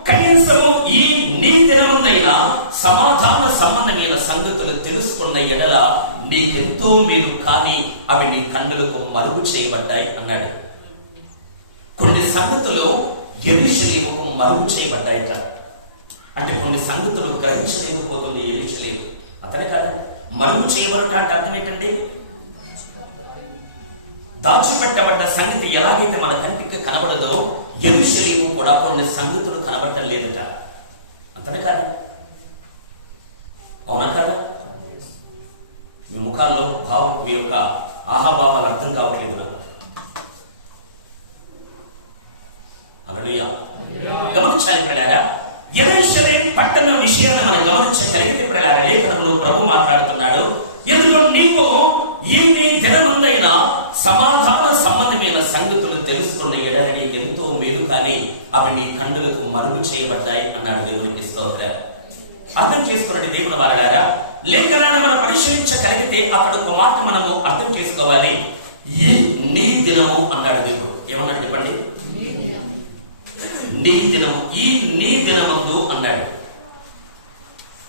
కనీసము ఈ నీ దినమునైనా సమాధాన సంబంధమైన సంగతులు తెలుసుకున్న ఎడల నీకెంతో మేలు, కానీ అవి నీ కన్నులకు మరుగు చేయబడ్డాయి అన్నాడు. కొన్ని సంగతులు యెరూషలేముకు మరుగు చేయబడ్డాయి. అంటే కొన్ని సంగతులు గ్రహించలేకపోతుంది యెరూషలేము. అతనే కాదు, మరుగు చేయబడట అంటే అర్థం ఏంటంటే దాచిపెట్టబడ్డ సంగతి ఎలాగైతే మన కంటికి కనబడదో యెరూషలేము కూడా కొన్ని సంగతులు కనబడటం లేదట. అంతనే కాదు, అవునా కాదా? మీ ముఖాల్లో భావం, మీ యొక్క ఆహాభావాలు అర్థం కావట్లేదు నాకు. హల్లెలూయా. గమనించాలి పిల్లారా, యెరూషలేము పట్టణ విషయాన్ని మనం గమనించగలిగితే పిల్లారా, లేఖనంలో ప్రభు మాట్లాడుతున్నాడు, ఇందులో నీకు ఏమి దినముందైనా సమాధాన సంబంధమైన సంగతులు తెలుసుకున్న ఎడల నీకు ఎంతో మేలు, కానీ అవి నీ కన్నులకు మరుగు చేయబడ్డాయి అన్నాడు. దేవునికి స్తోత్రం. అర్థం చేసుకున్నట్టు దేవుని వారలారా, లేఖనాన్ని మనం పరిశీలించగలిగితే అక్కడ ఒక మాట మనము అర్థం చేసుకోవాలి. ఈ నీ దినము అన్నాడు దేవుడు. ఏమన్నాడు చెప్పండి? నీ దినము, ఈ నీ దినమందు అన్నాడు.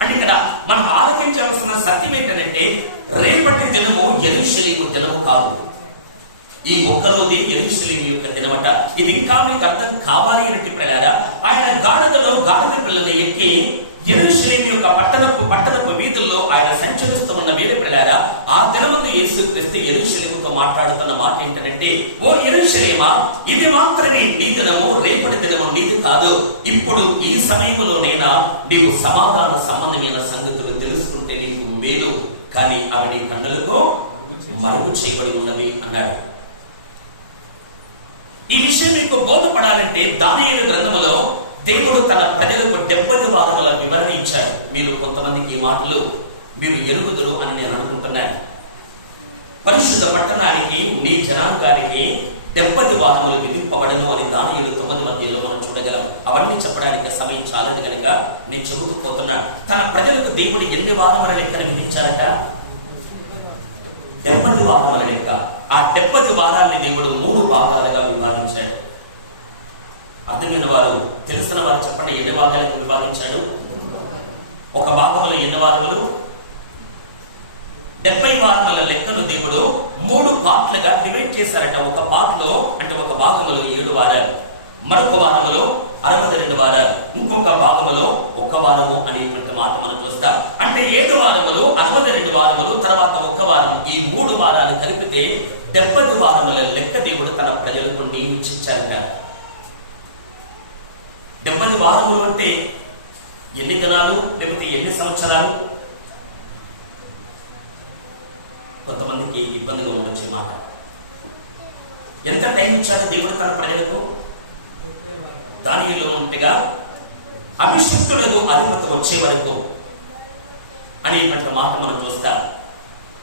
అంటే ఇక్కడ మనం ఆలోచించాల్సిన సత్యం ఏంటంటే, రేపటి దినము యెరూషలేము దినము కాదు. ఈ ఒక్కరోజు యెరూషలేము యొక్క దినమట. ఇది ఇంకా మీకు అర్థం కావాలి అంటే పిల్లారా, ఆయన గాడిదలో గాడిద పిల్లని ఎక్కి యెరూషలేము యొక్క పట్టణపు వీధుల్లో ఆయన సంచరిస్తూ ఉన్న వేరే పిల్లారా, ఆ దినమందు యేసుక్రీస్తు యెరూషలేముతో మాట్లాడుతున్న మాట ఏంటంటే, ఓ యెరూషలేమా, ఇది మాత్రమే నీ దినము, రేపటి దినము నీది కాదు. ఇప్పుడు ఈ సమయంలోనైనా నీవు సమాధాన సంబంధమైన సంగతులు తెలుసుకుంటే నీకు మేలు, కానీ అవి నీ కన్నులకు మరుగు చేయబడి ఉన్నవి అన్నాడు. ఈ విషయం మీకు బోధపడాలంటే దానియేలు గ్రంథములో దేవుడు తన ప్రజలకు 70 వారముల వివరణ ఇచ్చాడు. మీరు కొంతమందికి ఈ మాటలు మీరు ఎరుగుదురు అని నేను అనుకుంటున్నాను. పరిశుద్ధ పట్టణానికి, నీ జనాంగానికి 70 వారములు విధింపబడను అని దానియేలు 9 మధ్యలో మనం చూడగలం. అవన్నీ చెప్పడానికి సమయం చాలదు కనుక నేను చెబుతుపోతున్నాను. తన ప్రజలకు దేవుడు ఎన్ని వారముల లెక్కను విధించారట? 70 వారముల లెక్క. ఆ 70 వారాల్ని దేవుడు 3 భాగాలుగా విభాగించాడు. అర్థమైన వారు, తెలిసిన వారు చెప్పండి, ఎన్ని భాగాలకు విభాగించాడు? ఒక భాగంలో ఎన్ని వారములు? 70 వారముల లెక్కను దేవుడు 3 పార్ట్లుగా డివైడ్ చేశారట. ఒక పార్ట్ లో అంటే ఒక భాగంలో 7 వారాలు, మరొక వారములో 62 వారాలు, ఇంకొక భాగంలో 1 వారము అనేటువంటి మాట మనం చూస్తాం. అంటే 7 వారములు, 62 వారములు, తర్వాత 1 వారం, ఈ 3 వారాలు కలిపితే 70 వారముల లెక్క దేవుడు తన ప్రజలకు నియమించారట. 70 వారములు అంటే ఎన్ని దినాలు, లేకపోతే ఎన్ని సంవత్సరాలు? కొంతమందికి ఇబ్బందిగా ఉండొచ్చే మాట. ఎంత టైం ఇచ్చాడు దేవుడు తన ప్రజలకు? దానిలో ఉంటగా అభిషిక్తులకు అధిపతి వచ్చే వరకు అనేటువంటి మాట మనం చూస్తాం.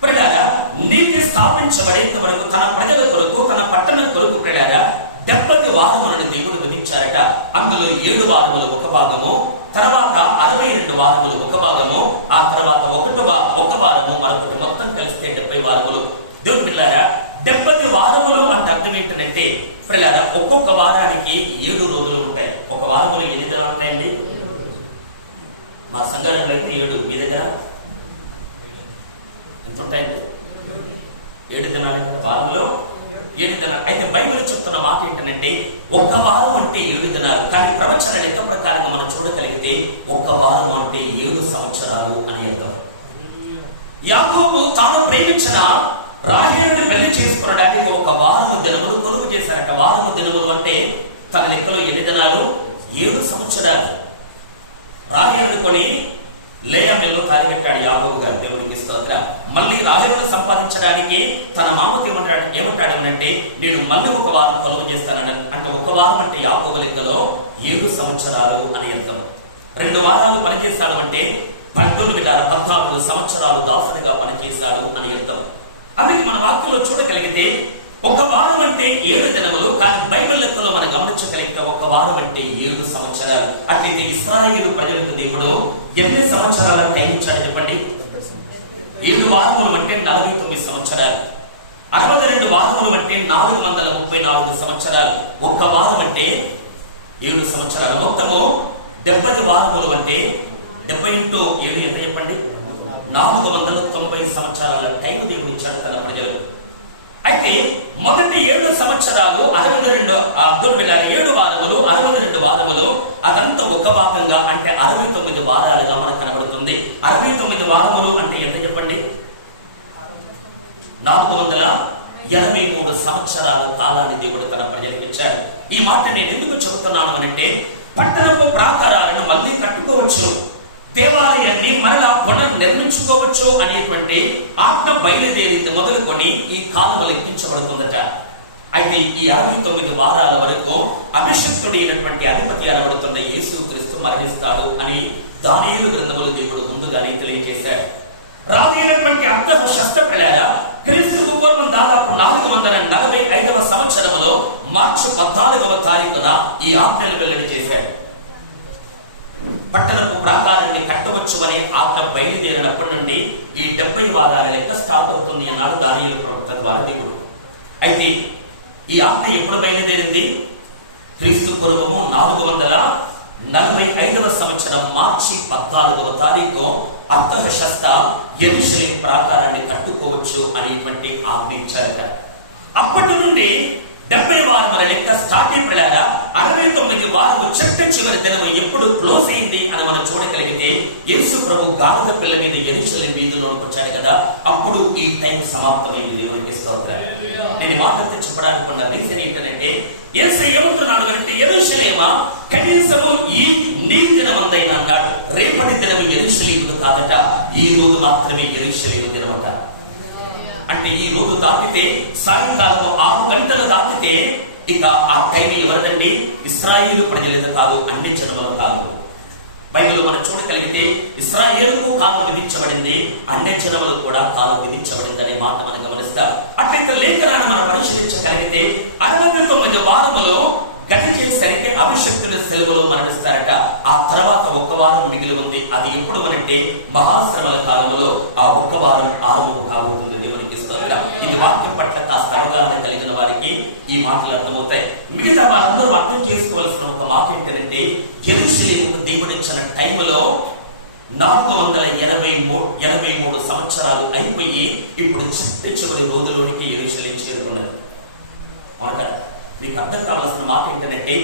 ప్రియులారా, నీతి స్థాపించబడేంత వరకు తన ప్రజల కొరకు, తన పట్టణం కొరకు ప్రియులారా 70 వారములను దేవుడు విధించారట. అందులో 7 వారములు 1 భాగము, తర్వాత 62 వారములు 1 భాగము, ఆ తర్వాత 1 వారము, మరొకటి, మొత్తం కలిస్తే 70 వారములు. దేవుని పిల్లారా, 70 వారములు అంటే అర్థం ఏంటంటే పిల్లారా, ఒక్కొక్క వారానికి 7 రోజులు ఉంటాయి. ఒక వారములు ఎన్ని దినాలు ఉంటాయండి? మా సంఘంలో అయితే 7. మీ దగ్గర ఎంత ఉంటాయండి? 7 దినాలు. వారంలో 7 దినాలు. అయితే బైబిల్ చెప్తున్న మాట ఏంటంటే, 1 వారం అంటే 7 దినాలు. కానీ ప్రవచన లెక్క ప్రకారంగా మనం చూడగలిగితే 1 వారం అంటే 7 సంవత్సరాలు అని అర్థం. యాకోబు తాను ప్రేమించిన రాహేలుని పెళ్లి చేసుకోవడానికి 1 వారము దినములు కొలువు చేశారట. వారము దినములు అంటే తన లెక్కలో ఎన్ని దినాలు? 7 సంవత్సరాలు. రాహేలుని కొని లేయా మెల్లో తాలిగట్టాడు యాకోబు గారు. దేవునికి స్తోత్రం. మళ్ళీ రాహేలును సంపాదించడానికి తన మామకు ఏమంటాడు అంటే, నేను మళ్ళీ 1 వారం కొలువు చేస్తానని. అంటే 1 వారం అంటే యాకోబు లెక్కలో 7 సంవత్సరాలు అని అర్థం. 2 వారాలు పనిచేశాడు అంటే 14 సంవత్సరాలు దాసునిగా పనిచేశాడు అని అర్థం. అందుకే మన వాక్యంలో చూడగలిగితే 1 వారం అంటే 7 దినములు. కానీ బైబిల్ లెక్కలో మనం గమనించగలిగితే 1 వారం అంటే 7 సంవత్సరాలు. అట్లయితే ఇశ్రాయేలు ప్రజలకు దేవుడు ఎన్ని సంవత్సరాల టైం ఇచ్చాడు చెప్పండి? 7 వారములు అంటే 49 సంవత్సరాలు, 62 వారములు అంటే 434 సంవత్సరాలు, 1 వారం అంటే 7 సంవత్సరాలు. మొత్తము 70 వారములు అంటే 70 × 7 ఎంత చెప్పండి? 490 సంవత్సరాల టైం 483 సంవత్సరాల కాలాన్ని దేవుడు తన ప్రజలకు ఇచ్చాడు. ఈ మాట నేను ఎందుకు చెబుతున్నాను అనంటే, పట్టణపు ప్రాకారాలను మళ్ళీ కట్టుకోవచ్చు, దేవాలయాన్ని మరలా పునర్నిర్మించుకోవచ్చు అనేటువంటి ఆజ్ఞ బయలుదేరింది మొదలుకొని ఈ కాలం లెక్కించబడుతుందట. అయితే ఈ 69 వారాల వరకు అభిషిక్తుడైనటువంటి అధిపతి అనబడుతున్న యేసుక్రీస్తు మరణిస్తాడు అని దానియేలు గ్రంథములో దేవుడు ముందుగానే తెలియజేశాడు. రాజైనటువంటి అర్తహషస్త ప్రళయ క్రీస్తుకు పూర్వం దాదాపు 445వ సంవత్సరంలో మార్చి 14వ తారీఖున ఈ ఆజ్ఞను వెల్లడి చేశాడు. పట్టణపు ప్రాకారాన్ని కట్టవచ్చు అనే ఆజ్ఞ బయలుదేరినప్పటి నుండి ఈ 70 వారాల లెక్క స్టార్ట్ అవుతుంది అన్నాడు దానియేలు ప్రవక్త ద్వారా దేవుడు. అయితే ఈ ఆజ్ఞ ఎప్పుడు బయలుదేరింది? క్రీస్తు పూర్వము 445వ సంవత్సరం మార్చి 14వ తారీఖు అర్తహషస్త యెరూషలేము ప్రాకారాన్ని కట్టుకోవచ్చు అనేటువంటి ఆజ్ఞ ఇచ్చారట. అప్పటి నుండి 70 వారముల లెక్క స్టార్ట్ అయిపోయారా. 69 వారము చివరి దినము ఎప్పుడు క్లోజ్ అయింది అని మనం చూడగలిగితే, యేసు ప్రభు గాడిద పిల్ల మీద యెరూషలేము వీధిలోకి వచ్చాడు కదా, అప్పుడు ఈ టైం సమాప్తమైంది. దేవునికి స్తోత్రం. నేను మాటతో చెప్పడానికి ఉన్న రీజన్ ఏంటంటే, యేసు ఏమంటున్నాడు అంటే, యెరూషలేమా కనీసము ఈ నీ దినమందైనా అన్నాడు. రేపటి దినము యెరూషలేము కాదట, ఈ రోజు మాత్రమే యెరూషలేము దినమట. అంటే ఈ రోజు దాటితే, సాయంకాలం 6 గంటలు దాటితే ఇక ఆ టైం ఎవరిదండి? ఇశ్రాయేలు ప్రజలది కాదు, అన్ని జనములు కాదు. బైబిల్ మనం చూడగలిగితే ఇశ్రాయేలుకు కాలం విధించబడింది, అన్ని జనములు కూడా కాలం విధించబడింది అనే మాట మనం గమనిస్తాం. అట్లయితే లేఖనాన్ని మనం పరిశీలించగలిగితే 69 వారములో గడిచేసరికి అభిషక్తుల సెలవులో మరణిస్తారట. ఆ తర్వాత 1 వారం మిగిలి ఉంది. అది ఎప్పుడు అనంటే మహాశ్రమల కాలంలో ఆ 1 వారం ఆరంభం కాబోతుంది. దేవునికి స్తోత్రం. ఇది వాక్యం పట్ల కాస్త అవగాహన కలిగిన వారికి ఈ మాటలు అర్థమవుతాయి. మిగతా వారందరూ అర్థం చేసుకోవాల్సిన ఒక మాట ఏంటంటే, యెరూషలేముకు దేవుడిచ్చిన టైంలో 483 సంవత్సరాలు అయిపోయి ఇప్పుడు చివరి రోజులోనికి యెరూషలేము చేరుకున్నది. మీకు అర్థం కావాల్సిన మాట ఏంటంటే,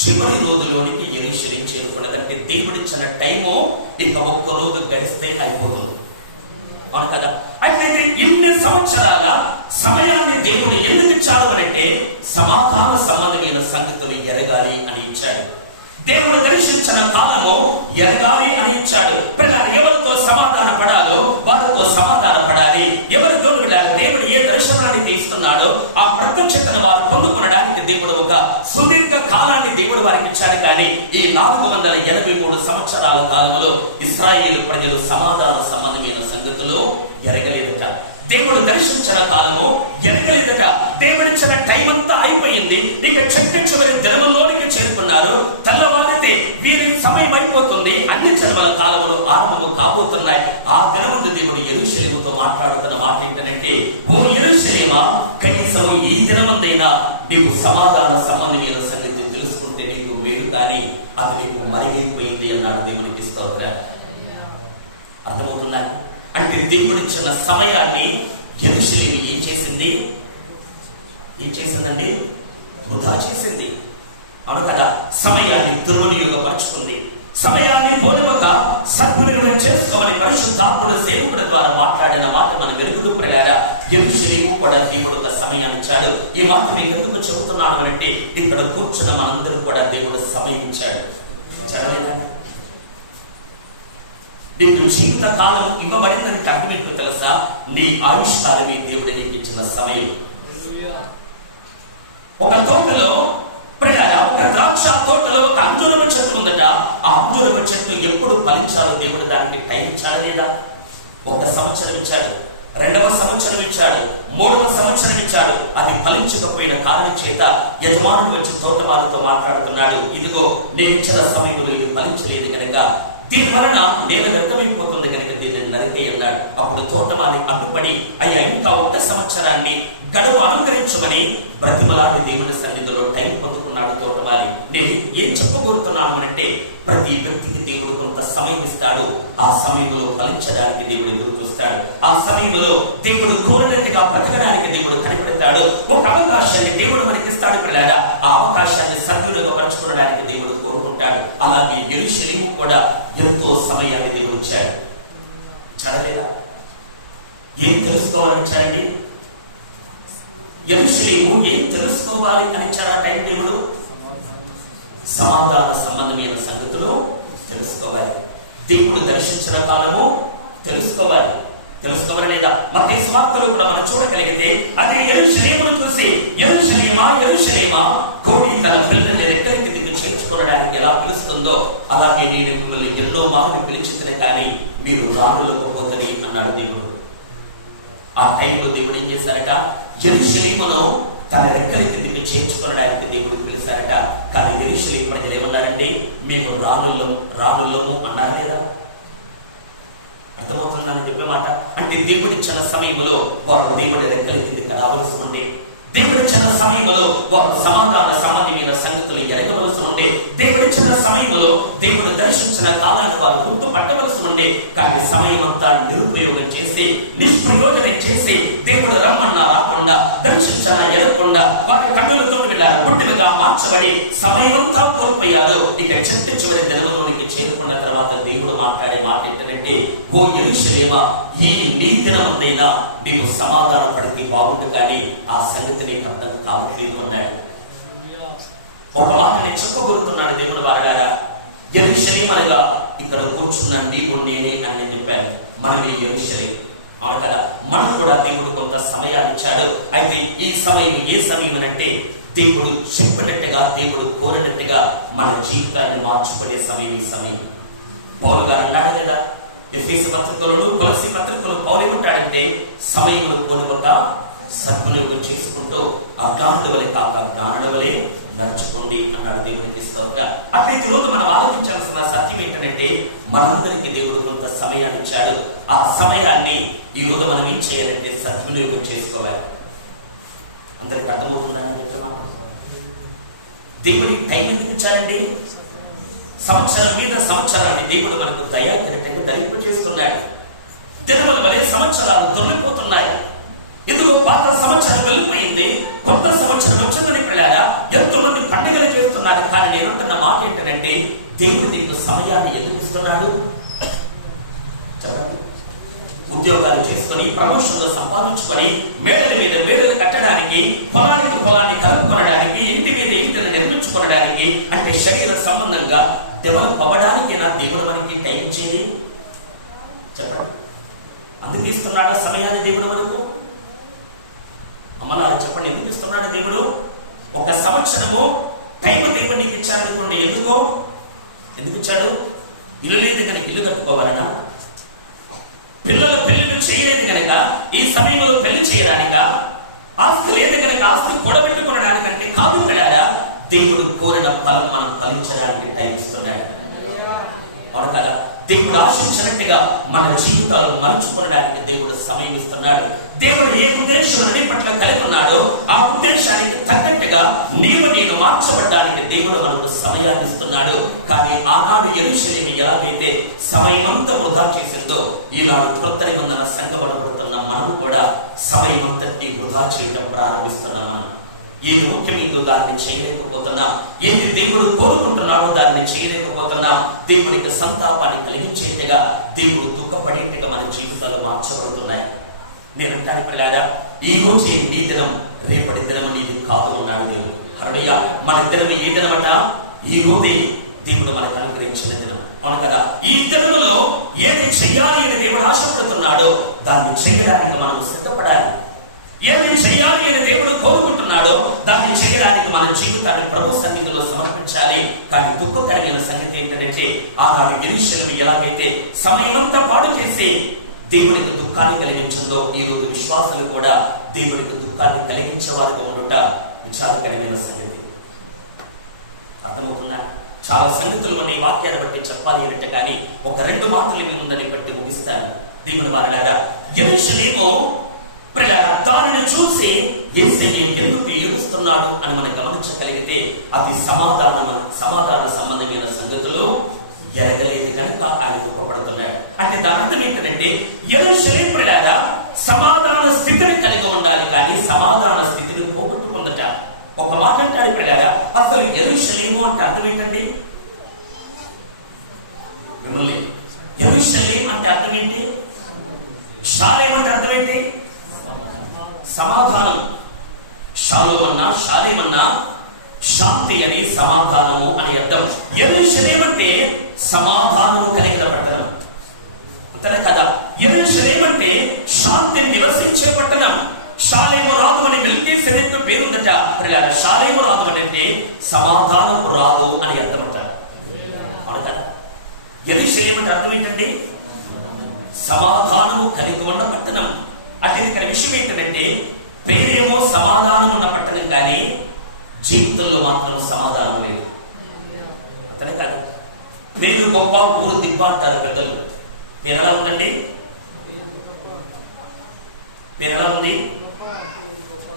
చివరి రోజులోనికి యెరూషలేము చేరుకున్నదంటే దేవుడిచ్చిన టైము ఇక 1 రోజు గడిస్తే అయిపోతుంది. అవును కదా? అయితే ఇన్ని సంవత్సరాల సమయాన్ని దేవుడు ఎందుకు ఇచ్చాడు అంటే, సమాధాన సంబంధమైన సంగతులు ఎరగాలి అని ఇచ్చాడు. దేవుడు దర్శించిన కాలము ఎరగాలి అని ఇచ్చాడు. ప్రజలు ఎవరితో సమాధాన పడాలో వారితో సమాధాన పడాలి. ఎవరి దూరం దేవుడు ఏ దర్శనాన్ని తీస్తున్నాడో ఆ ప్రత్యక్షతను వారు పొందుకునడానికి దేవుడు ఒక సుదీర్ఘ కాలాన్ని దేవుడు వారికి ఇచ్చాడు. కానీ ఈ 483 సంవత్సరాల కాలంలో ఇశ్రాయేలు ప్రజలు సమాధాన సంబంధమైన సంగతులు ఎరగలేదట. దేవుడు దర్శించిన కాలము ఎరగలేదట. దేవుడిచ్చిన టైం అంతా అయిపోయింది. ఇక చివరి దినములోనికి చేరుకున్నారు. తెల్లవారితే వీరి సమయం అయిపోతుంది. అన్ని జన్మల కాలంలో ఆరంభము కాబోతున్నాయి. ఆ దినముందు దేవుడు యెరూషలేముతో మాట్లాడుతున్న మాట ఏంటంటే, ఓ యెరూషలేమా, కనీసం ఈ దినమందైనా నీకు సమాధాన సంబంధమైన సంగతి తెలుసుకుంటే నీకు మేలు, కానీ అది నీకు మరిగైపోయింది అన్నాడు. దేవునికి స్తోత్రం. అర్థమవుతున్నాయి? అంటే దేవుడిచ్చిన సమయాన్ని యెరూషలేము ఏం చేసిందండి? వృధా చేసింది. అవును కదా? సమయాన్ని దుర్వినియోగపరుచుకుంది. సమయాన్ని పోలవగా సద్వినియోగం చేసుకోవాలని పరిశుద్ధాత్ముడు సేవకుడి ద్వారా మాట్లాడిన మాట మన వెలుగులు ప్రయారా. యెరూషలేము కూడా దేవుడు ఒక సమయాన్ని ఇచ్చాడు. ఈ మాట నేను ఎందుకు చెబుతున్నాను అంటే, ఇక్కడ కూర్చున్న మనందరూ కూడా దేవుడు సమయం ఇచ్చాడు. చదవలేదా? నీకు జీవిత కాలం ఇవ్వబడిందని అర్థం ఏంటో తెలుసా? నీ ఆయుష్కాలమే దేవుడు నీకు ఇచ్చిన సమయం. ఒక తోటలో ఒక ద్రాక్ష తోటలో ఒక అంజూరపు చెట్టు ఉందట. ఆ అంజూరపు చెట్టు ఎప్పుడు ఫలించాలో దేవుడు దానికి టైం ఇచ్చాడు లేదా? 1 సంవత్సరం ఇచ్చాడు, 2వ సంవత్సరం ఇచ్చాడు, 3వ సంవత్సరం ఇచ్చాడు. అది ఫలించకపోయిన కారణం చేత యజమానుడు వచ్చి తోటమాలతో మాట్లాడుతున్నాడు, ఇదిగో నేను ఇచ్చిన సమయంలో ఇది ఫలించలేదు కనుక, దీని వలన నేను వ్యర్థమైపోతుంది కనుక దీన్ని నరికే అన్నాడు. అప్పుడు తోటమాలి అడ్డుపడి, అయ్యా ఇంకా 1 సంవత్సరాన్ని గడువు అనుగ్రహించమని బ్రతిమలాడి దేవుని సన్నిధిలో టైం పొందుకున్నాడు తోటమాలి. నేను ఏం చెప్పగోరుతున్నాను అంటే, ప్రతి వ్యక్తికి దేవుడు కొంత సమయం ఇస్తాడు. ఆ సమయంలో ఫలించడానికి దేవుడు ఎదురు చూస్తాడు. ఆ సమయంలో దేవుడు కోరినట్టుగా బ్రతకడానికి దేవుడు కనిపెడతాడు. ఒక అవకాశాన్ని దేవుడు మనకి ఇస్తాడు పిల్లారా. ఆ అవకాశాన్ని సద్వినియోగపరచుకోవడానికి దేవుడు కోరుకుంటాడు. అలాగే యెరూషలేము కూడా ఎంతో సమయాన్ని దేవుడు ఇచ్చాడు. చదవలేదా? ఏం తెలుసుకోవాలని ఇచ్చాడండి? యెరూషలేము ఏం తెలుసుకోవాలి అని ఇచ్చారా టైం టేబుల్? సమాధాన సంబంధమైన సంగతులు తెలుసుకోవాలి. దేవుడు దర్శించిన కాలము తెలుసుకోవాలి. తెలుసుకోవాలి లేదా? మత్తయి సువార్తలో కూడా మనం చూడగలిగితే అదే యెరూషలేమును చూసి యెరూషలేమా యెరూషలేమా కోడి తన పిల్లల్ని రెక్కల కిందకి చేర్చుకోవడానికి ఎలా పిలుస్తుందో అలాగే నేను మిమ్మల్ని ఎన్నో మార్లు పిలిచితే కానీ మీరు రానులకపోతుంది అన్నాడు దేవుడు. ఆ టైంలో దేవుడు ఏం చేశారట? యెరూషలేమును తన రెక్కల కిందకి చేర్చుకోవడానికి దేవుడు పిలిచారట. కానీ యెరూషలేము ప్రజలు ఏమన్నారంటే మేము రానులము అన్నారు లేదా? అర్థమవుతుందని చెప్పే మాట. అంటే దేవుడిచ్చిన సమయంలో వారు దేవుడి రెక్కల కిందకి రావలసి ఉండే, దేవుడిచ్చిన సమయంలో వారు సమాధాన సంబంధమైన సంగతులు ఎరగవలసి ఉండే, దేవుడిచ్చిన సమయంలో దేవుడు దర్శించిన కాలాన్ని వారు గుర్తుపట్టవలసి ఉండే. కానీ సమయం అంతా నిరుపయోగం చేసి నిష్ప్రయోజనం చేసి దేవుడు రమ్మన్నా రాకుండా దర్శించాలా ఎరగకుండా వారి కన్నులతో వెళ్ళారు పుట్టినగా మార్చబడి సమయమంతా కోల్పోయారు. ఇక చివరి దినములోనికి చేరుకున్న తర్వాత దేవుడు మాట్లాడే మాట ఏంటంటే, ఓ యెరూషలేమా, ఈ నీ దినమందైనా నీవు సమాధానం పడితే బాగుండు, కానీ ఆ సంగతి నీకు అర్థం కావట్లేదు అన్నాడు. ఒక మాట నేను చెప్పగలుగుతున్నాను దేవుడు వారగారా, యెరూషలేము అనగా ఇక్కడ కూర్చున్న నీవు నేనే అని నేను చెప్పాను. మనమే యెరూషలేము అవును కదా. మనం కూడా దేవుడు కొంత సమయాన్ని ఇచ్చాడు. అయితే ఈ సమయం ఏ సమయం అంటే దేవుడు చెప్పినట్టుగా దేవుడు కోరినట్టుగా మన జీవితాన్ని మార్చుకునే సమయం ఈ సమయం. పౌలు గారు అన్నాడు కదా, ఎఫెసు పత్రికలను కొలస్సీ పత్రికలు పౌలు ఏమంటాడంటే సమయమును కోరుక సద్వినియోగం చేసుకుంటూ అజ్ఞానుల వలె కాక జ్ఞానుల వలె నడుచుకోండి అన్నాడు దేవునికి స్తోత్రం. అట్లయితే రోజు మనం ఆలోచించాల్సిన సత్యం ఏంటంటే మనందరికీ దేవుడు కొంత సమయాన్ని ఇచ్చాడు. ఆ సమయాన్ని ఈ రోజు మనం ఏం చేయాలంటే సద్వినియోగం చేసుకోవాలి. అందరికి అర్థమవుతుందని చెప్తున్నాం. దేవుడికి టైం ఎందుకు ఇచ్చారండి? సంవత్సరం మీద సంవత్సరాన్ని దేవుడు మనకు దయాకిరీటంగా ధరింపు చేస్తున్నాడు. దినముల వలె సంవత్సరాలు దొరికిపోతున్నాయి. ఎందుకో పాత సంవత్సరం వెళ్ళిపోయింది, కొత్త సంవత్సరం వచ్చిందని పిల్లారా ఎంతో మంది పండుగలు చేస్తున్నారు. కానీ నేనంటున్న మాట ఏంటంటే దేవుడు నీకు సమయాన్ని ఎందుకు ఇస్తున్నాడు? చెప్పండి. ఉద్యోగాలు చేసుకుని ప్రమోషన్లు సంపాదించుకొని మేడల మీద మేడలు కట్టడానికి, పొలానికి పొలాన్ని కలుపుకొనడానికి, ఇంటి మీద ఇంటిని నిర్మించుకోవడానికి, అంటే శరీర సంబంధంగా డెవలప్ అవ్వడానికి నా దేవుడు మనకి టైం చేయాలి. చెప్పండి. అందుకు ఇస్తున్నాడా సమయాన్ని దేవుడు మనకు? అమ్మలారా చెప్పండి, ఎందుకు ఇస్తున్నాడు దేవుడు? ఒక సంవత్సరము టైం దేవుడు నీకు ఇచ్చాడనుకోండి. ఎందుకు ఇచ్చాడు? ఇల్లు లేదు కనుక ఇల్లు కట్టుకోవాలనా? పిల్లల పెళ్లిళ్ళు చేయలేదు కనుక ఈ సమయంలో పెళ్లి చేయడానిక? ఆస్తి లేదు కనుక ఆస్తి కూడబెట్టుకోవడానికంటే కాదు కదా. దేవుడు కోరిన ఫలం మనం ఫలించడానికి టైం ఇస్తున్నాడు. అవును కదా. దేవుడు ఆశించినట్టుగా మన జీవితాలు మలుచుకోవడానికి దేవుడు సమయం ఇస్తున్నాడు. దేవుడు ఏ ఉద్దేశం నీ పట్ల కలిగి ఉన్నాడో ఆ ఉద్దేశానికి తగ్గట్టుగా నీవు నేను మార్చబడ్డానికి దేవుడు మనకు సమయాన్ని ఇస్తున్నాడు. కానీ ఆనాడు యెరూషలేము ఎలాగైతే సమయమంతా వృధా చేసిందో ఈనాడు క్రొత్త నిబంధన సంఘపడబడుతున్న మనం కూడా సమయమంతటి వృధా చేయడం ప్రారంభిస్తున్నాము. ఏది ముఖ్యమైందో దాన్ని చేయలేకపోతున్నా, ఏది దేవుడు కోరుకుంటున్నాడో దాన్ని చేయలేకపోతున్నా, దేవుడికి సంతాపాన్ని కలిగించేట్టుగా దేవుడు దుఃఖపడేట్టుగా మన జీవితాలు మార్చబడుతున్నాయి. నేనంటాను పిల్లారా, ఈ రోజే నీ దినం, రేపటి దినం నీది కాదు అన్నాడు దేవుడు. హల్లెలూయా. మన దినం ఏ దినమట? ఈ రోజే దేవుడు మనకు అనుగ్రహించిన దినం. అవును కదా. ఈ దినములో ఏది చెయ్యాలి అని దేవుడు ఆశపడుతున్నాడో దాన్ని చేయడానికి మనం సిద్ధపడాలి. ఏది చెయ్యాలి అని దేవుడు కోరుకుంటున్నాడో దాన్ని చేయడానికి మన జీవితాన్ని ప్రభు సన్నిధిలో సమర్పించాలి. కానీ దుఃఖకరమైన సంగతి ఏంటంటే ఆనాడు యెరూషలేము ఎలాగైతే సమయమంతా పాడు చేసి దేవుడికి దుఃఖాన్ని కలిగించిందో ఈ రోజు విశ్వాసులు కూడా దేవుడికి దుఃఖాన్ని కలిగించే వారికి ఉండుట విచారకరమైన సంగతి. అర్థమవుతుందా? చాలా సంగతులు మన ఈ వాక్యాన్ని బట్టి చెప్పాలి అంటే కానీ ఒక 2 మాటలు మీ ముందని బట్టి ముగిస్తాను. దేవుని వారలారా, యెరూషలేము దానిని చూసి యేసయ్య ఎందుకు ఏడుస్తున్నాడు అని మనం గమనించగలిగితే అది సమాధాన సంబంధమైన సంగతులు ఎరగలేదు కనుక ఆయన దుఃఖపడుతున్నాడు. అంటే దాని అర్థం ఏంటంటే యెరూషలేము ప్రజలారా సమాధాన స్థితిని కలిగి ఉండాలి, కానీ సమాధాన స్థితిని పోగొట్టుకుందట. ఒక మాట అంటాడు ప్రజలారా, అసలు యెరూషలేము అంటే అర్థం ఏంటండి? మిమ్మల్ని యెరూషలేము అంటే అర్థం ఏంటి? షాలేం అంటే అర్థం ఏంటి? సమాధానం. షాలోమ్ అన్నా, షాలేం అన్నా శాంతి అని, సమాధానము అని అర్థం. యెరూషలేము అంటే సమాధానము కలిగిన పట్టణం, అంతనే కదా. యెరూషలేము అంటే శాంతిని నివసించే పట్టణం. షాలేము రాదు అని మెల్కీసెదెకు పేరుందట. షాలేము రాదు అంటే సమాధానపు రాదు అని అర్థం అంటారు. అవును కదా. యెరూషలేము అంటే అర్థం ఏంటంటే సమాధానము కలిగి ఉన్న పట్టణం. అంటే ఇక్కడ విషయం ఏంటంటే పేరేమో సమాధానం ఉన్న పట్టణం, కానీ జీవితంలో మాత్రం సమాధానం లేదు. అంతనే కాదు. పేరు గొప్ప, ఊరు దిబ్బ అంటారు పెద్దలు. పేరు ఎలా ఉందండి? పేరు ఎలా ఉంది?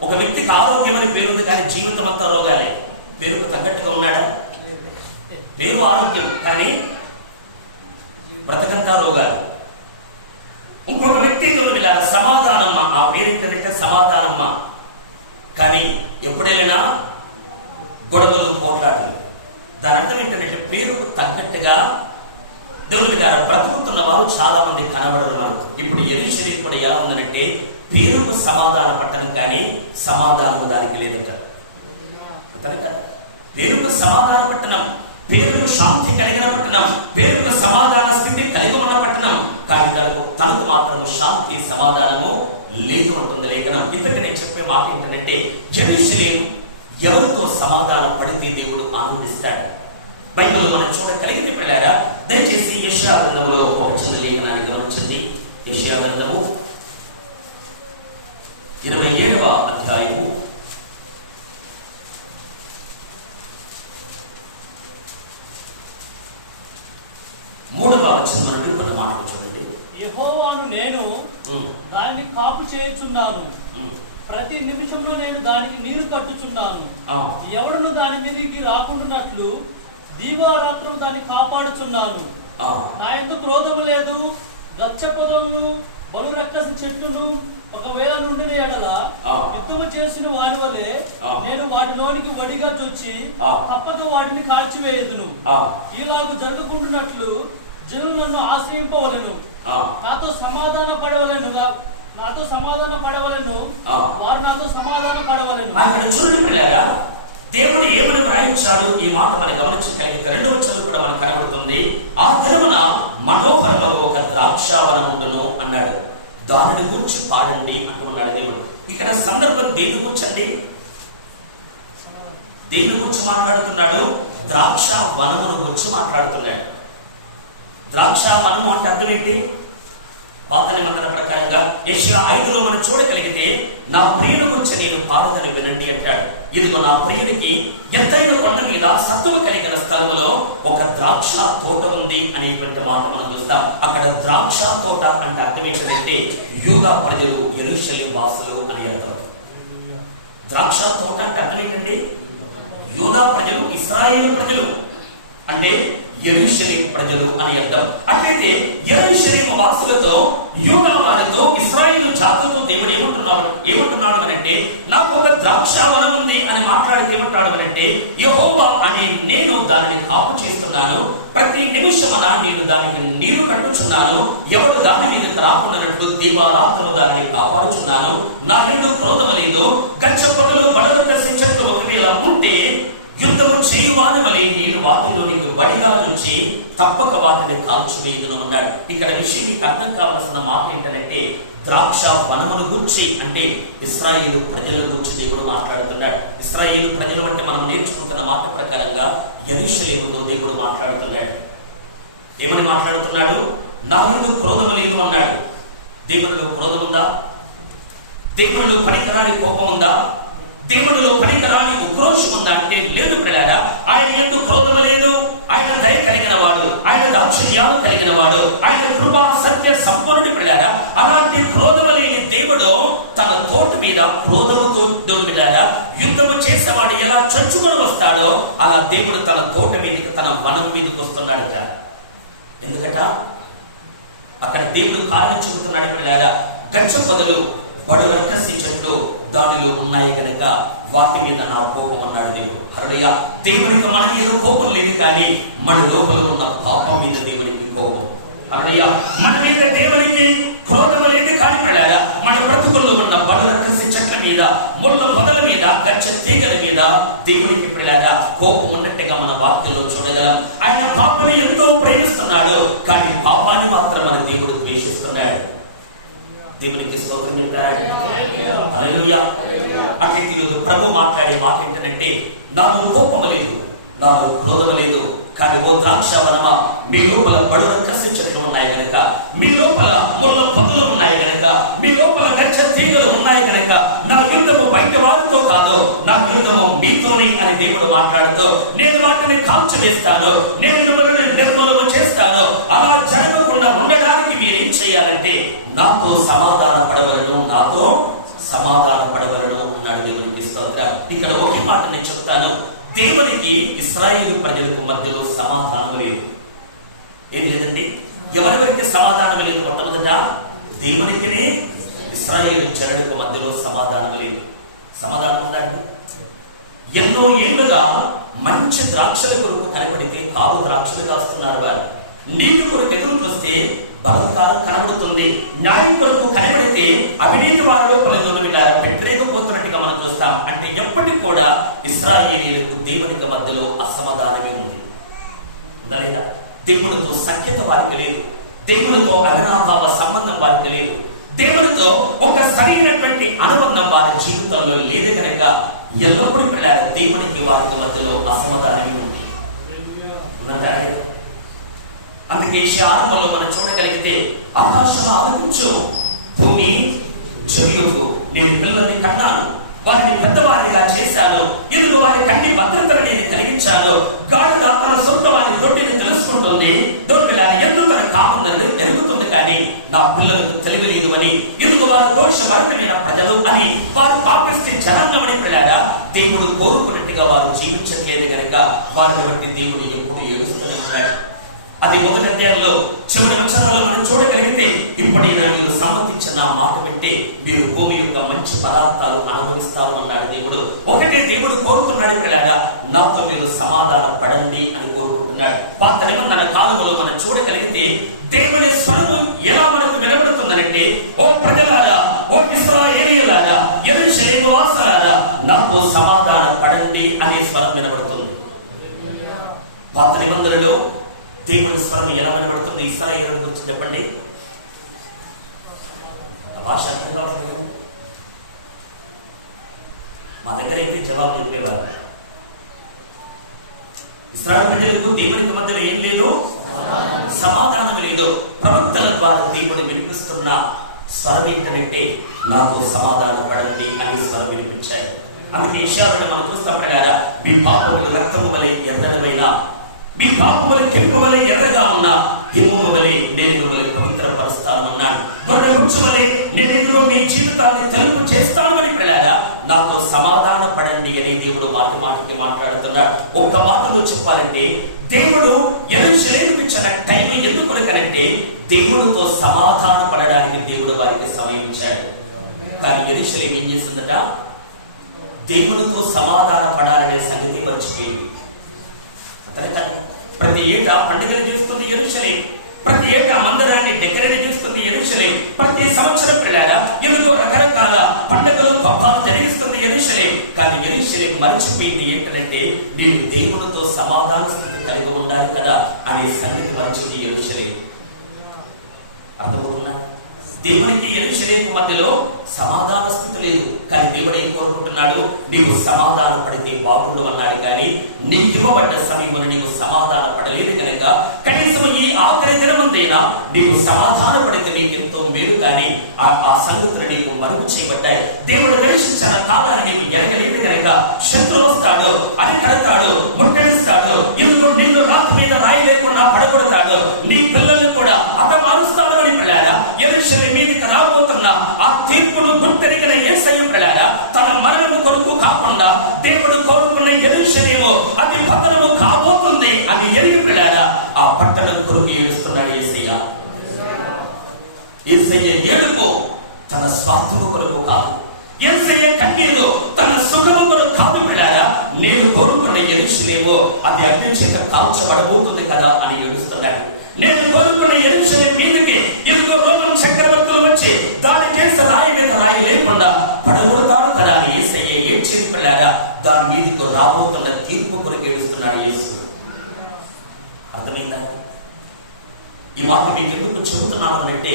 ఒక వ్యక్తికి ఆరోగ్యం అని పేరుంది, కానీ జీవితం అంతా రోగాలే. పేరుకు తగ్గట్టుగా ఉన్నాడా? పేరు ఆరోగ్యం, కానీ బ్రతకంతా రోగాలు. ఇంకొక వ్యక్తికి సమాధానమ్మ, ఆ పేరు ఏంటంటే సమాధానమ్మ, కానీ ఎప్పుడైనా గొడవలు, పోట్లాటలు. దాని అర్థం ఏంటంటే పేరుకు తగ్గట్టుగా దేవుని గారు బ్రతుకుతున్న వారు చాలా మంది కనబడరు. ఇప్పుడు యెరూషలేము కూడా ఎలా ఉందనంటే పేరుకు సమాధాన పట్టణం, కానీ సమాధానం దానికి లేదట. పేరుకు సమాధాన పట్టణం, పేరుకు శాంతి కలిగిన పట్టణం, పేరుకు సమాధాన స్థితి కలిగి ఉన్న పట్టణం, కానీ తనకు మాత్రం శాంతి సమాధానము లేదు అంటుంది లేఖనం. ఇంతకు నేను చెప్పే మాట ఏంటంటే యెరూషలేము ఎవరితో సమాధానం పడితే దేవుడు ఆనందిస్తాడు. బైబిల్ మనం చూడగలిగితే పిల్లారా, దయచేసి యెషయా గ్రంథంలో ఒక చిన్న లేఖనాన్ని గమనించండి. యెషయా గ్రంథము 27వ అధ్యాయము 3వ వచనం నుండి కొన్ని మాటలు చూడండి. యెహోవాను నేను దానిని కాపు చేయుచున్నాను, ప్రతి నిమిషంలో నేను దానికి నీరు కట్టుచున్నాను. ఎవడును దాని మీదకి రాకుండానట్లు దీవారాత్రం దాన్ని కాపాడుచున్నాను. నా యందు క్రోధము లేదు. గచ్చ పొదలను, బలు రక్కసి చెట్టును ఒకవేళ నుండిన ఎడల యుద్ధము చేసిన వారి వలె నేను వాటిలోనికి వడిగా చొచ్చి తప్పక వాటిని కాల్చివేయదును. ఇలాగు జరగకుండానట్లు జనులు నన్ను ఆశ్రయింపవలెను, నాతో సమాధాన పడవలెను, వారు నాతో సమాధాన పడవలెను. దేవుడు ఏమని ప్రయాణించాడు? ఈ మాట మనం గమనించగలిగితే 2వ వచనం కూడా మనకు కనబడుతుంది. ఆ దినమున మనోహరంలో ఒక ద్రాక్షావనం ఉండును అన్నాడు, దానిని గురించి పాడండి అంటున్నాడు దేవుడు. ఇక్కడ సందర్భం దేని గురించండి? దేని గురించి మాట్లాడుతున్నాడు? ద్రాక్ష వనమును గురించి మాట్లాడుతున్నాడు. ద్రాక్ష వనము అంటే అర్థం ఏంటి? పాత నిబంధన ప్రకారంగా యెషయా 5లో మనం చూడగలిగితే నా ప్రియుని గురించి నేను పాడదని వినండి అంటాడు. ఇదిగో నా ప్రియునికి ఎత్తైన కొండ మీద సత్తువ కలిగిన స్థలంలో ఒక ద్రాక్ష తోట ఉంది అనేటువంటి మాట మనం చూస్తాం. అక్కడ ద్రాక్ష తోట అంటే అర్థం ఏంటంటే యూదా ప్రజలు, యెరూషలేము వాసులు అని అర్థం. ద్రాక్ష తోట అంటే అర్థం ఏంటండి? యూదా ప్రజలు, ఇశ్రాయేలు ప్రజలు అంటే యెరూషలేము ప్రజలు అని అర్థం. అట్లయితే యెరూషలేము వాసులతో, యూదా వారితో, ఇశ్రాయేలు జాతులతో దేవుడు ఏమంటున్నాడు అంటే నాకు ఒక ద్రాక్షావనం ఉంది అని మాట్లాడితే ఏమంటాడు అంటే యెహోవా అనే నేను దానిని కాపు చేస్తున్నాను, ప్రతి నిమిషమున నేను దానికి నీరు కట్టుచున్నాను, ఎవరు దాని మీదకి రాకుండానట్లు దీవారాత్రులు దానిని కాపాడుచున్నాను, నా నిండు క్రోధం లేదు. గచ్చ పొదలు, బడలు చెట్లు ఒకవేళ ఉంటే యుద్ధము చేయువాని వలె నేను వాటిలోనికి వడిగా నుంచి తప్పక వాటిని కాల్చివేయుదును అన్నాడు. ఇక్కడ విషయానికి అర్థం కావాల్సిన మాట ఏంటంటే ద్రాక్ష వనమును గురించి అంటే ఇశ్రాయేలు ప్రజల గురించి దేవుడు మాట్లాడుతున్నాడు. ఇశ్రాయేలు ప్రజలు అంటే మనం నేర్చుకుంటున్న మాట ప్రకారంగా యెరూషలేముతో దేవుడు మాట్లాడుతున్నాడు. ఏమని మాట్లాడుతున్నాడు? నా మీద క్రోధము లేదు అన్నాడు. దేవునిలో క్రోధం ఉందా? దేవునిలో పనికిరాని కోపం ఉందా? దేవుడిలో పనికిరాని ఉక్రోషం ఉందా అంటే లేదు పిల్లారా. ఆయన ఎందుకు క్రోధం లేదు, ఆయన దయ కలిగిన వాడు, ఆయన దాక్షిణ్యాలు కలిగిన వాడు, ఆయన కృపా సత్య సంపన్నుడి పిల్లారా. అలాంటి క్రోధం లేని దేవుడు తన తోట మీద క్రోధముతో పిల్లారా యుద్ధము చేసేవాడు ఎలా చచ్చుకొని వస్తాడో అలా దేవుడు తన తోట మీదకి, తన వనం మీదకి వస్తున్నాడట. ఎందుకట? అక్కడ దేవుడు కారణం చెబుతున్నాడు పిల్లారా. గచ్చ పొదలు, బడుల చెట్లు దానిలో ఉన్నాయి కనుక వాటి మీద నా కోపం అన్నాడు దేవుడు. హల్లెలూయా. దేవునికి మన మీద కోపం లేదు, కానీ మన లోపల ఉన్న పాపం మీద దేవునికి కోపం. హల్లెలూయా. మన మీద దేవునికి క్రోధం లేదు, కానీ మన బ్రతుకుల్లో ఉన్న బడుల చెట్ల మీద, ముళ్ళ పొదల మీద, మీద దేవునికి పిల్లారా కోపం ఉన్నట్టుగా మన వాక్యంలో చూడగలం. ఆయన పాపని ఎంతో ప్రేమిస్తున్నాడు, కానీ పాపాన్ని మాత్రం మన దేవుడు ద్వేషిస్తున్నాడు. దేవునికి స్తోత్రం చెప్తారు. హల్లెలూయా. అంటే ఈరోజు ప్రభు మాట్లాడే మాట ఏంటంటే, నాలో కోపం లేదు, నాలో క్రోధం లేదు, కానీ ఓ ద్రాక్షవనమా మీ లోపల బడుల కసించడం ఉన్నాయి కనుక, మీ లోపల ముళ్ళ పదులు ఉన్నాయి కనుక, మీ లోపల గచ్చ తీగలు ఉన్నాయి కనుక నా యుద్ధము బయట వారితో కాదు, నా యుద్ధము మీతోనే అని దేవుడు మాట్లాడుతూ, నేను వాటిని కాల్చివేస్తాను, నేను మిమ్మల్ని నిర్మూలన చేస్తాను. అలా జరగకుండా ఉండడానికి మీరేం చేయాలంటే నాతో సమాధాన పడవలను, నాతో సమాధాన పడవలను అన్నాడు. దేవునికి స్తోత్రం. ఇక్కడ ఒకే మాట నేను చెప్తాను, దేవునికి ఇశ్రాయేలు ప్రజలకు మధ్యలో సమాధానం లేదు. ఏం లేదండి, ఎవరెవరికి సమాధానం లేదు? మొట్టమొదట దేవునికి ఇశ్రాయేలు జనులకు మధ్యలో సమాధానం లేదు. సమాధానం ఉందండి. ఎన్నో ఏళ్లుగా మంచి ద్రాక్షల కొరకు కనబడితే కావు ద్రాక్షలు కాస్తున్నారు వారు. నీటి కొరకు ఎదురు చూస్తే బలత్కారం కనబడుతుంది. న్యాయం కొరకు కనబడితే అవినీతి వారిలో వ్యతిరేకపోతున్నట్టుగా మనం చూస్తాం. అంటే ఎప్పటికి కూడా ఇశ్రాయేలీయులకు దేవునికి మధ్యలో అసమాధానమే ఉంది. దేవునితో సఖ్యత వారికి లేదు, దేవునితో అవినాభావ సంబంధం వారికి లేదు, దేవునితో ఒక సరైనటువంటి అనుబంధం వారి జీవితంలో లేదు కనుక ఎల్లప్పుడూ పిల్లలు దేవునికి వారికి మధ్యలో అసమాధానమే ఉంది. అందుకే ఆరంభంలో మనం చూడగలిగితే, ఆకాశం ఆలకించు, భూమి చెవియొగ్గు, నేను పిల్లల్ని కన్నాను, వారిని పెద్దవారిగా చేశాను, ఇదిగో వారి కన్ని భద్రతను నేను కలిగించాను. గాడిద తన సొంత వారి దొడ్డిని తెలుసుకుంటుంది, దొడ్డిలా ఎందుకు తన కాముందని ఎరుగుతుంది, కానీ నా పిల్లలకు తెలియలేదు అని, ఇదిగో వారు దోషవర్గమైన ప్రజలు అని, వారు పాపిస్తే జనాంగమని పిల్లారా దేవుడు కోరుకున్నట్టుగా వారు జీవించట్లేదు కనుక వారిని బట్టి దేవుడు ఎప్పుడు ఏడుస్తూనే ఉన్నాడు. అది మొదటి అధ్యాయంలో చివరి వచనంలో మనం చూడగలిగితే, ఇప్పుడైనా మీరు సమ్మతించిన మాట పెట్టి మీరు భూమి యొక్క మంచి పదార్థాలు అనుభవిస్తారు అన్నాడు దేవుడు. ఒకటే దేవుడు కోరుతున్నాడు పిల్లగా, నాతో మీరు సమాధానం పడండి అని కోరుకుంటున్నాడు. పాత నిబంధన కాలంలో మనం చూడగలిగితే దేవుని స్వరము ఎలా మనకు వినబడుతుందనంటే, ఓ ప్రజలారా, ఓ ఇశ్రాయేలీయులారా, యెరూషలేము వాసులారా, నాతో సమాధానం పడండి అనే స్వరం వినబడుతుంది. పాత నిబంధనలో దేవుని స్వరం ఎలా వినబడుతుంది? ఇశ్రాయేలు గురించి చెప్పండి. భాష అర్థం కావట్లేదు. మా దగ్గర అయితే జవాబు చెప్పేవారు. ఇశ్రాయేలు ప్రజలకు దేవునికి మధ్యలో ఏం లేదు, సమాధానం లేదు. ప్రవక్తల ద్వారా దేవుడు వినిపిస్తున్న స్వరం ఏంటంటే, నాకు సమాధానం పడండి అని స్వరం వినిపించాయి. అందుకే యెషయాలో మనం చూస్తాం ప్రకారం, మీ పాపములు రక్తము వలె ఎర్రనివైనా, మీ పాపముల కెంపు వలె ఎర్రగా ఉన్న హిమము వలె నేను మిమ్మల్ని పవిత్రపరుస్తాను అన్నాడు. గొర్రె ముచ్చు వలె నేను ఎదురు మీ జీవితాన్ని తెలుపు చేస్తాను అని పిల్లారా, నాతో సమాధాన పడండి అని దేవుడు మాటికి మాట్లాడుతున్నాడు. ఒక్క మాటలో చెప్పాలంటే, దేవుడు యెరూషలేముకు ఇచ్చిన టైం ఎందుకు కనంటే, దేవుడితో సమాధాన పడడానికి దేవుడు వారికి సమయం ఇచ్చాడు. కానీ యెరూషలేము ఏం చేస్తుందట? దేవుడితో సమాధాన పడాలనే సంగతి మర్చిపోయింది. ప్రతి ఏటా పండుగలు చేస్తుంది యెరూషలేము, ప్రతి ఏటా మందిరాన్ని డెకరేట్ చేస్తుంది యెరూషలేము, ప్రతి సంవత్సరం పిల్లారా ఎందుకు రకరకాల పండుగలు పబ్బాలు జరిగిస్తుంది యెరూషలేము. కానీ యెరూషలేము మర్చిపోయింది ఏంటంటే, నేను దేవునితో సమాధాన స్థితి కలిగి ఉండాలి కదా అనే సంగతి మర్చింది యెరూషలేము. అర్థమవుతుందా? దేవునికి యెరూషలేము మధ్యలో సమాధాన స్థితి లేదు. కానీ దేవుడు ఏం కోరుకుంటున్నాడు? నీవు సమాధాన పడితే బాగుండు అన్నాడు. కానీ నీకు ఇవ్వబడ్డ సమయంలో నీవు సమాధాన పడలేదు కనుక కనీసం ఈ ఆఖరి దినమంతైనా నీవు సమాధాన పడితే నీకు ఎంతో మేలు. కానీ ఆ సంగతులు నీకు మరుగు చేయబడ్డాయి. దేవుడు దర్శించిన కాలాన్ని నీవు ఎరగలేదు కనుక శత్రువు వస్తాడు, అరికడతాడు, ముట్టడిస్తాడు, ఎందుకు నిన్ను రాతి మీద రాయి లేకుండా పడగొడతాడు, నీ పిల్లలు కూడా అతమారుస్తాడు అని పిల్లారా. యెరూషలేము మీదకి రాబోతున్న ఆ తీర్పును గుర్తెరిగిన యేసయ్య పిల్లారా, తన మరణము కొరకు కాకుండా దేవుడు కోరుకున్న యెరూషలేము అది పతనము కాబోతుంది అది ఎరిగి పిల్లారా, ఆ పట్టణం కొరకు ఏడుస్తున్నాడు యేసయ్య. యేసయ్య ఏడుపు తన స్వార్థము కొరకు కాదు, యేసయ్య కన్నీరు తన సుఖము కొరకు కాదు పిల్లారా. నేను కోరుకున్న యెరూషలేము అది అగ్ని చేత కాల్చబడబోతుంది కదా అని ఏడుస్తున్నాడు. నేను కోరుకున్న యెరూషలేము మీదకి ఇదిగో రోమన్ చక్రవర్తులు వచ్చి దాడి చేసి రాయి మీద రాయి లేకుండా పడగొడతారు కదా అని యేసయ్య ఏడ్చేది పిల్లారా. దాని మీదకి చెప్తున్నాను అంటే,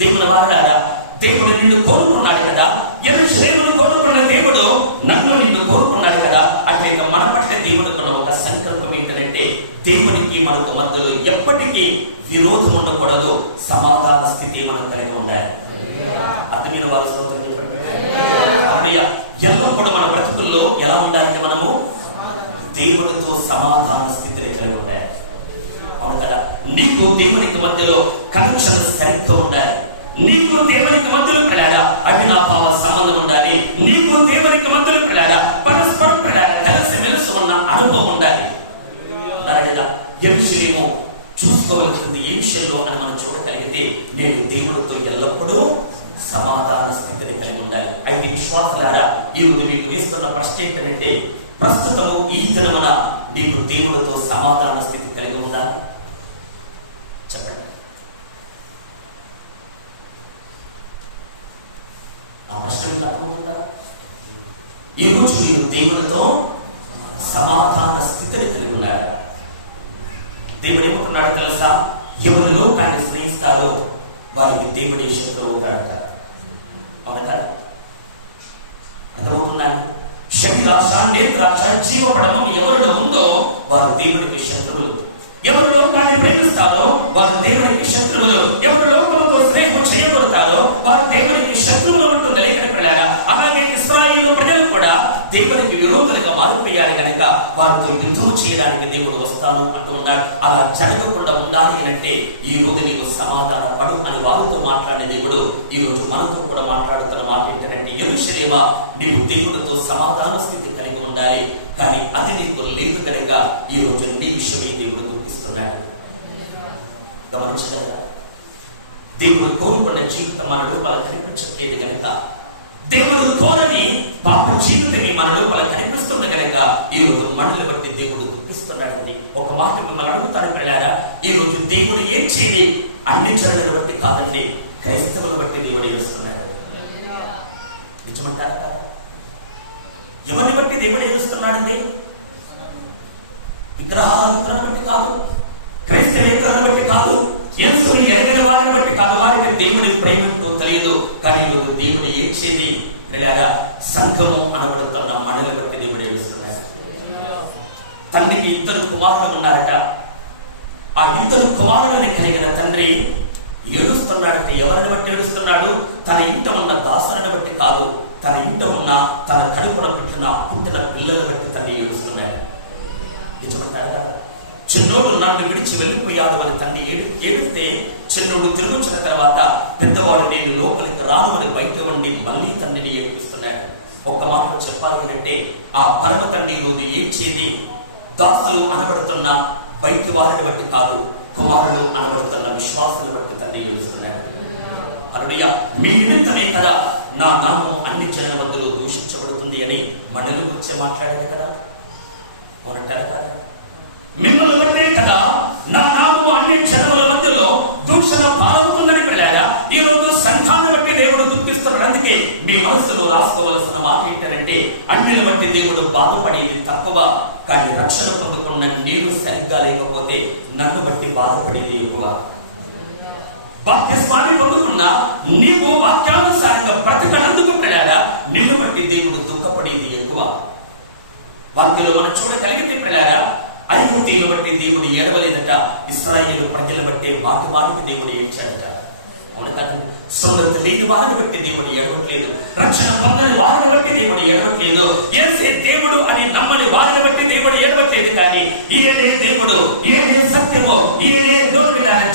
దేవుని వారారా, దేవుడు నిన్ను కోరుకున్నాడు కదా, యెరూషలేమును కోరుకున్న దేవుడు నన్ను నిన్ను కోరుకున్నాడు కదా. అంటే మన పట్ల దేవుడుకున్న ఒక సంకల్పం ఏంటంటే, దేవునికి మనకు మధ్యలో ఎప్పటికీ విరోధం ఉండకూడదు, సమాధాన స్థితి మనం కలిగి ఉండాలి. అర్థమైన వారు స్తోత్రం చెప్పండి. ఎల్లప్పుడూ మన బ్రతుకుల్లో ఎలా ఉండాలంటే మనము దేవుడితో సమాధాన స్థితిని కలిగి ఉండాలి. అవును కదా. నీకు దేవునికి మధ్యలో కనెక్షన్ సరిగ్గా ఉండాలి. నీకు దేవునికి మధ్యలో పిల్లాడా అవినాభావ సంబంధం ఉండాలి. నీకు దేవునికి మధ్యలో పిల్లాడా పరస్పర పిల్లాడా కలిసి మెలిసి ఉన్న అనుభవం ఉండాలి. యెరూషలేము చూసుకోవాల్సింది ఏ విషయంలో అని మనం చూడగలిగితే, నేను దేవుడితో ఎల్లప్పుడూ సమాధాన స్థితిని కలిగి ఉండాలి. అయితే విశ్వాసులారా, ఈ రోజు మీకు వేస్తున్న ప్రశ్న ఏంటంటే, ప్రస్తుతము ఈ దినమున నీకు దేవుడితో సమాధాన స్థితి కలిగి ఉందా? చెప్పండి. ఆ ప్రశ్న అర్థమవుతుందా? ఈ రోజు మీరు దేవుడితో సమాధాన స్థితిని కలిగి ఉన్నారు. దేవుడు ఏమంటున్నాడు తెలుసా? ఎవరు లోకాన్ని స్నేహిస్తారో వారికి దేవుడి శత్రువు అవుతాడట. అవును కదా? అర్థమవుతున్నాను. శక్తిరాక్ష, నేత్రాక్ష, జీవపడము ఎవరిలో ఉందో వారు దేవుడికి శత్రువులు. ఎవరు లోకాన్ని ప్రేమిస్తారో వారు దేవుడికి శత్రువులు. ఎవరు లోకంతో స్నేహం చేయబడతారో వారు దేవుడికి శత్రువులు ఉంటుంది. లేఖనకులారా, అలాగే ఇశ్రాయేలు ప్రజలు కూడా దేవుడికి విరోధులుగా మారిపోయారు కనుక వారితో యుద్ధం చేయడానికి దేవుడు వస్తాను అంటూ ఉన్నాడు. అలా జరగకుండా ఉండాలి అంటే ఈ రోజు నీకు సమాధాన పడు అని వారితో మాట్లాడే దేవుడు ఈ రోజు మనతో కూడా మాట్లాడుతున్న మాట ఏంటంటే, యెరూషలేమా, నీవు దేవుడితో సమాధాన స్థితి కలిగి ఉండాలి. కానీ అది నీకు లేదు కనుక ఈ రోజు నీ విషయమే దేవుడు గుర్తిస్తున్నాడు. గమనించగలరా? దేవుడు కోరుకున్న జీవితం మన లోపల కనిపించట్లేదు కనుక, దేవుడు కోరని పాప జీవితమే మన లోపల కనిపిస్తుంది కనుక ఈ రోజు మనల్ని బట్టి దేవుడు గుర్తిస్తున్నాడండి. ఒక మాట మిమ్మల్ని అడుగుతాను పిల్లారా, ఈ రోజు దేవుడు ఏం చేయాలి? అన్ని జనులను బట్టి కాదండి, క్రైస్తవుల బట్టి దేవుడు ఏడుస్తున్నాడు. నిజమంటారా? ఎవరిని బట్టి దేవుడు ఏడుస్తున్నాడండి? విగ్రహాలను బట్టి కాదు, క్రైస్తవేతరులను బట్టి కాదు, యేసుని ఎరగిన వారిని బట్టి కాదు. వారికి దేవుడి ప్రేమతో తెలియదు. కానీ దేవుడు ఏడ్చేది పిల్లారా, సంఘము అనబడుతున్న మనల్ని బట్టి దేవుడు ఏడుస్తున్నాడు. తండ్రికి 2 కుమారులు ఉన్నారట. ఆ 2 కుమారులని కలిగిన తండ్రి ఏడుస్తున్నాడంటే ఎవరిని బట్టి ఏడుస్తున్నాడు? తన ఇంట ఉన్న దాసులను బట్టి కాదు, తన ఇంట ఉన్న తన కడుపున పుట్టిన పిల్లల బట్టి తండ్రి ఏడుస్తున్నాడు. నిజమంటారు కదా? చిన్నోడు నన్ను విడిచి వెళ్ళిపోయాడు అని తండ్రి ఏడిస్తే, చిన్నోడు తిరిగి వచ్చిన తర్వాత పెద్దవాడు నేను లోపలికి రాను అని బయట ఉండి మళ్ళీ తండ్రిని ఏడిపిస్తున్నాడు. ఒక్క మాట చెప్పాలి అంటే, ఆ పరమ తండ్రి రోజు ఏడ్చేది దాసులు అనబడుతున్న బయటి వారిని బట్టి కాదు, కుమారులు అనబడుతున్న విశ్వాసులను బట్టి తండ్రి ఏడుస్తున్నాడు. హల్లెలూయా. మీ నిమిత్తమే కదా నా నామం అన్ని జనుల మధ్యలో దూషించబడుతుంది అని మనలో వచ్చే మాట్లాడారు కదా. అవునంటారు కదా? మిమ్మల్ని బట్టే కదా నా నామము అన్ని జనముల మధ్యలో దూషణ పాలవుతుందని పిల్లారా, ఈ రోజు సంఘాన్ని బట్టి దేవుడు దుఃఖిస్తున్నాడు. అందుకే మీ మనసులో రాసుకోవలసిన మాట ఏంటంటే, అన్నిని బట్టి దేవుడు బాధపడేది తక్కువ, కానీ రక్షణ పొందుకున్న నేను సరిగ్గా లేకపోతే నన్ను బట్టి బాధపడేది ఎక్కువ. బాప్తిస్మాన్ని పొందుకున్న నీవు వాక్యానుసారంగా బ్రతకనందుకు పిల్లారా, నిన్ను బట్టి దేవుడు దుఃఖపడేది ఎక్కువ. వాక్యంలో మనం చూడగలిగితే పిల్లారా, ఐగుప్తీయుల బట్టి దేవుడు ఏడవలేదట, ఇశ్రాయేలు ప్రజల బట్టి మాటికి దేవుడు ఏడ్చాడట. అవును కదా? సున్నత లేని వారిని బట్టి దేవుడు ఏడవట్లేదు, రక్షణ పొందని వారిని బట్టి దేవుడు ఏడవట్లేదు, యేసే దేవుడు అని నమ్మని వారిని బట్టి దేవుడు ఏడవట్లేదు. కానీ ఈయనే దేవుడు, ఈయనే సత్యము, ఈయనే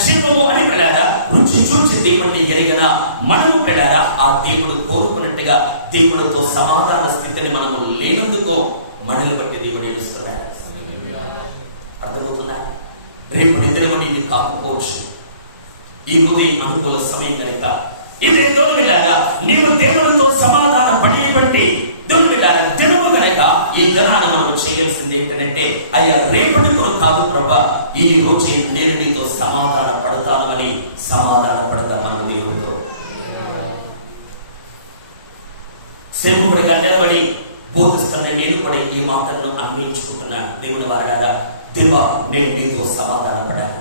జీవము అని పిల్లారా రుచి చూచి దేవుడిని ఎరిగిన మనము పిల్లారా, ఆ దేవుడు కోరుకున్నట్టుగా దేవుడితో సమాధాన స్థితిని మనము లేనందుకు మనల్ని బట్టి దేవుడు ఏడుస్తున్నాడు. అర్థమవుతుందా? రేపు నిద్రము నీకు కాకపోవచ్చు. ఈ ఉదయం అనుకూల సమయం కనుక ఇదే దేవుడిలాగా నీవు దేవుడితో సమాధాన పడి దేవుడిలాగా దినము కనుక ఈ దినాన్ని మనం చేయాల్సింది ఏంటంటే, అయ్యా రేపటి కొరకు కాదు ప్రభా, ఈ రోజే నేను నీతో సమాధాన పడతాను అని సమాధాన పడతామన్న దేవుడితో సేవకుడిగా నిలబడి బోధిస్తున్న నేను కూడా ఈ మాటలను అన్వయించుకుంటున్నా. దేవుని వారగా దేవా, నేను నీతో సమాధాన పడాలి.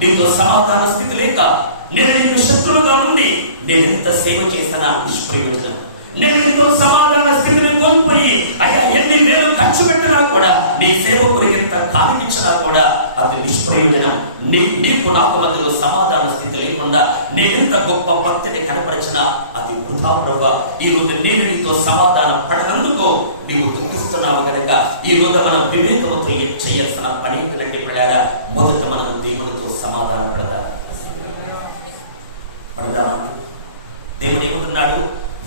నీతో సమాధాన స్థితి లేక నేను నీకు శత్రువుగా ఉండి నేను ఎంత సేవ చేసినా నిష్ప్రయోజనం. నేను నీతో సమాధాన స్థితిని కోల్పోయి అయ్యా ఎన్ని వేలు ఖర్చు పెట్టినా కూడా నీ సేవకుడికి ఎంత కానిపించినా కూడా అది నిష్ప్రయోజనం. నీకు నాకు మధ్యలో సమాధాన స్థితి లేకుండా నేనెంత గొప్ప భక్తిని కనపరిచినా అది వృధా ప్రభువా. ఈ రోజు నేను నీతో సమాధాన పడనందుకు నీవు దుఃఖిస్తున్నావు కనుక ఈ రోజు మనం వివేకంతో చేయాల్సిన పని ఏంటంటే పిల్లారా, మొదట మనం దేవునితో సమాధాన పడదాం. దేవుడు ఏమంటున్నాడు?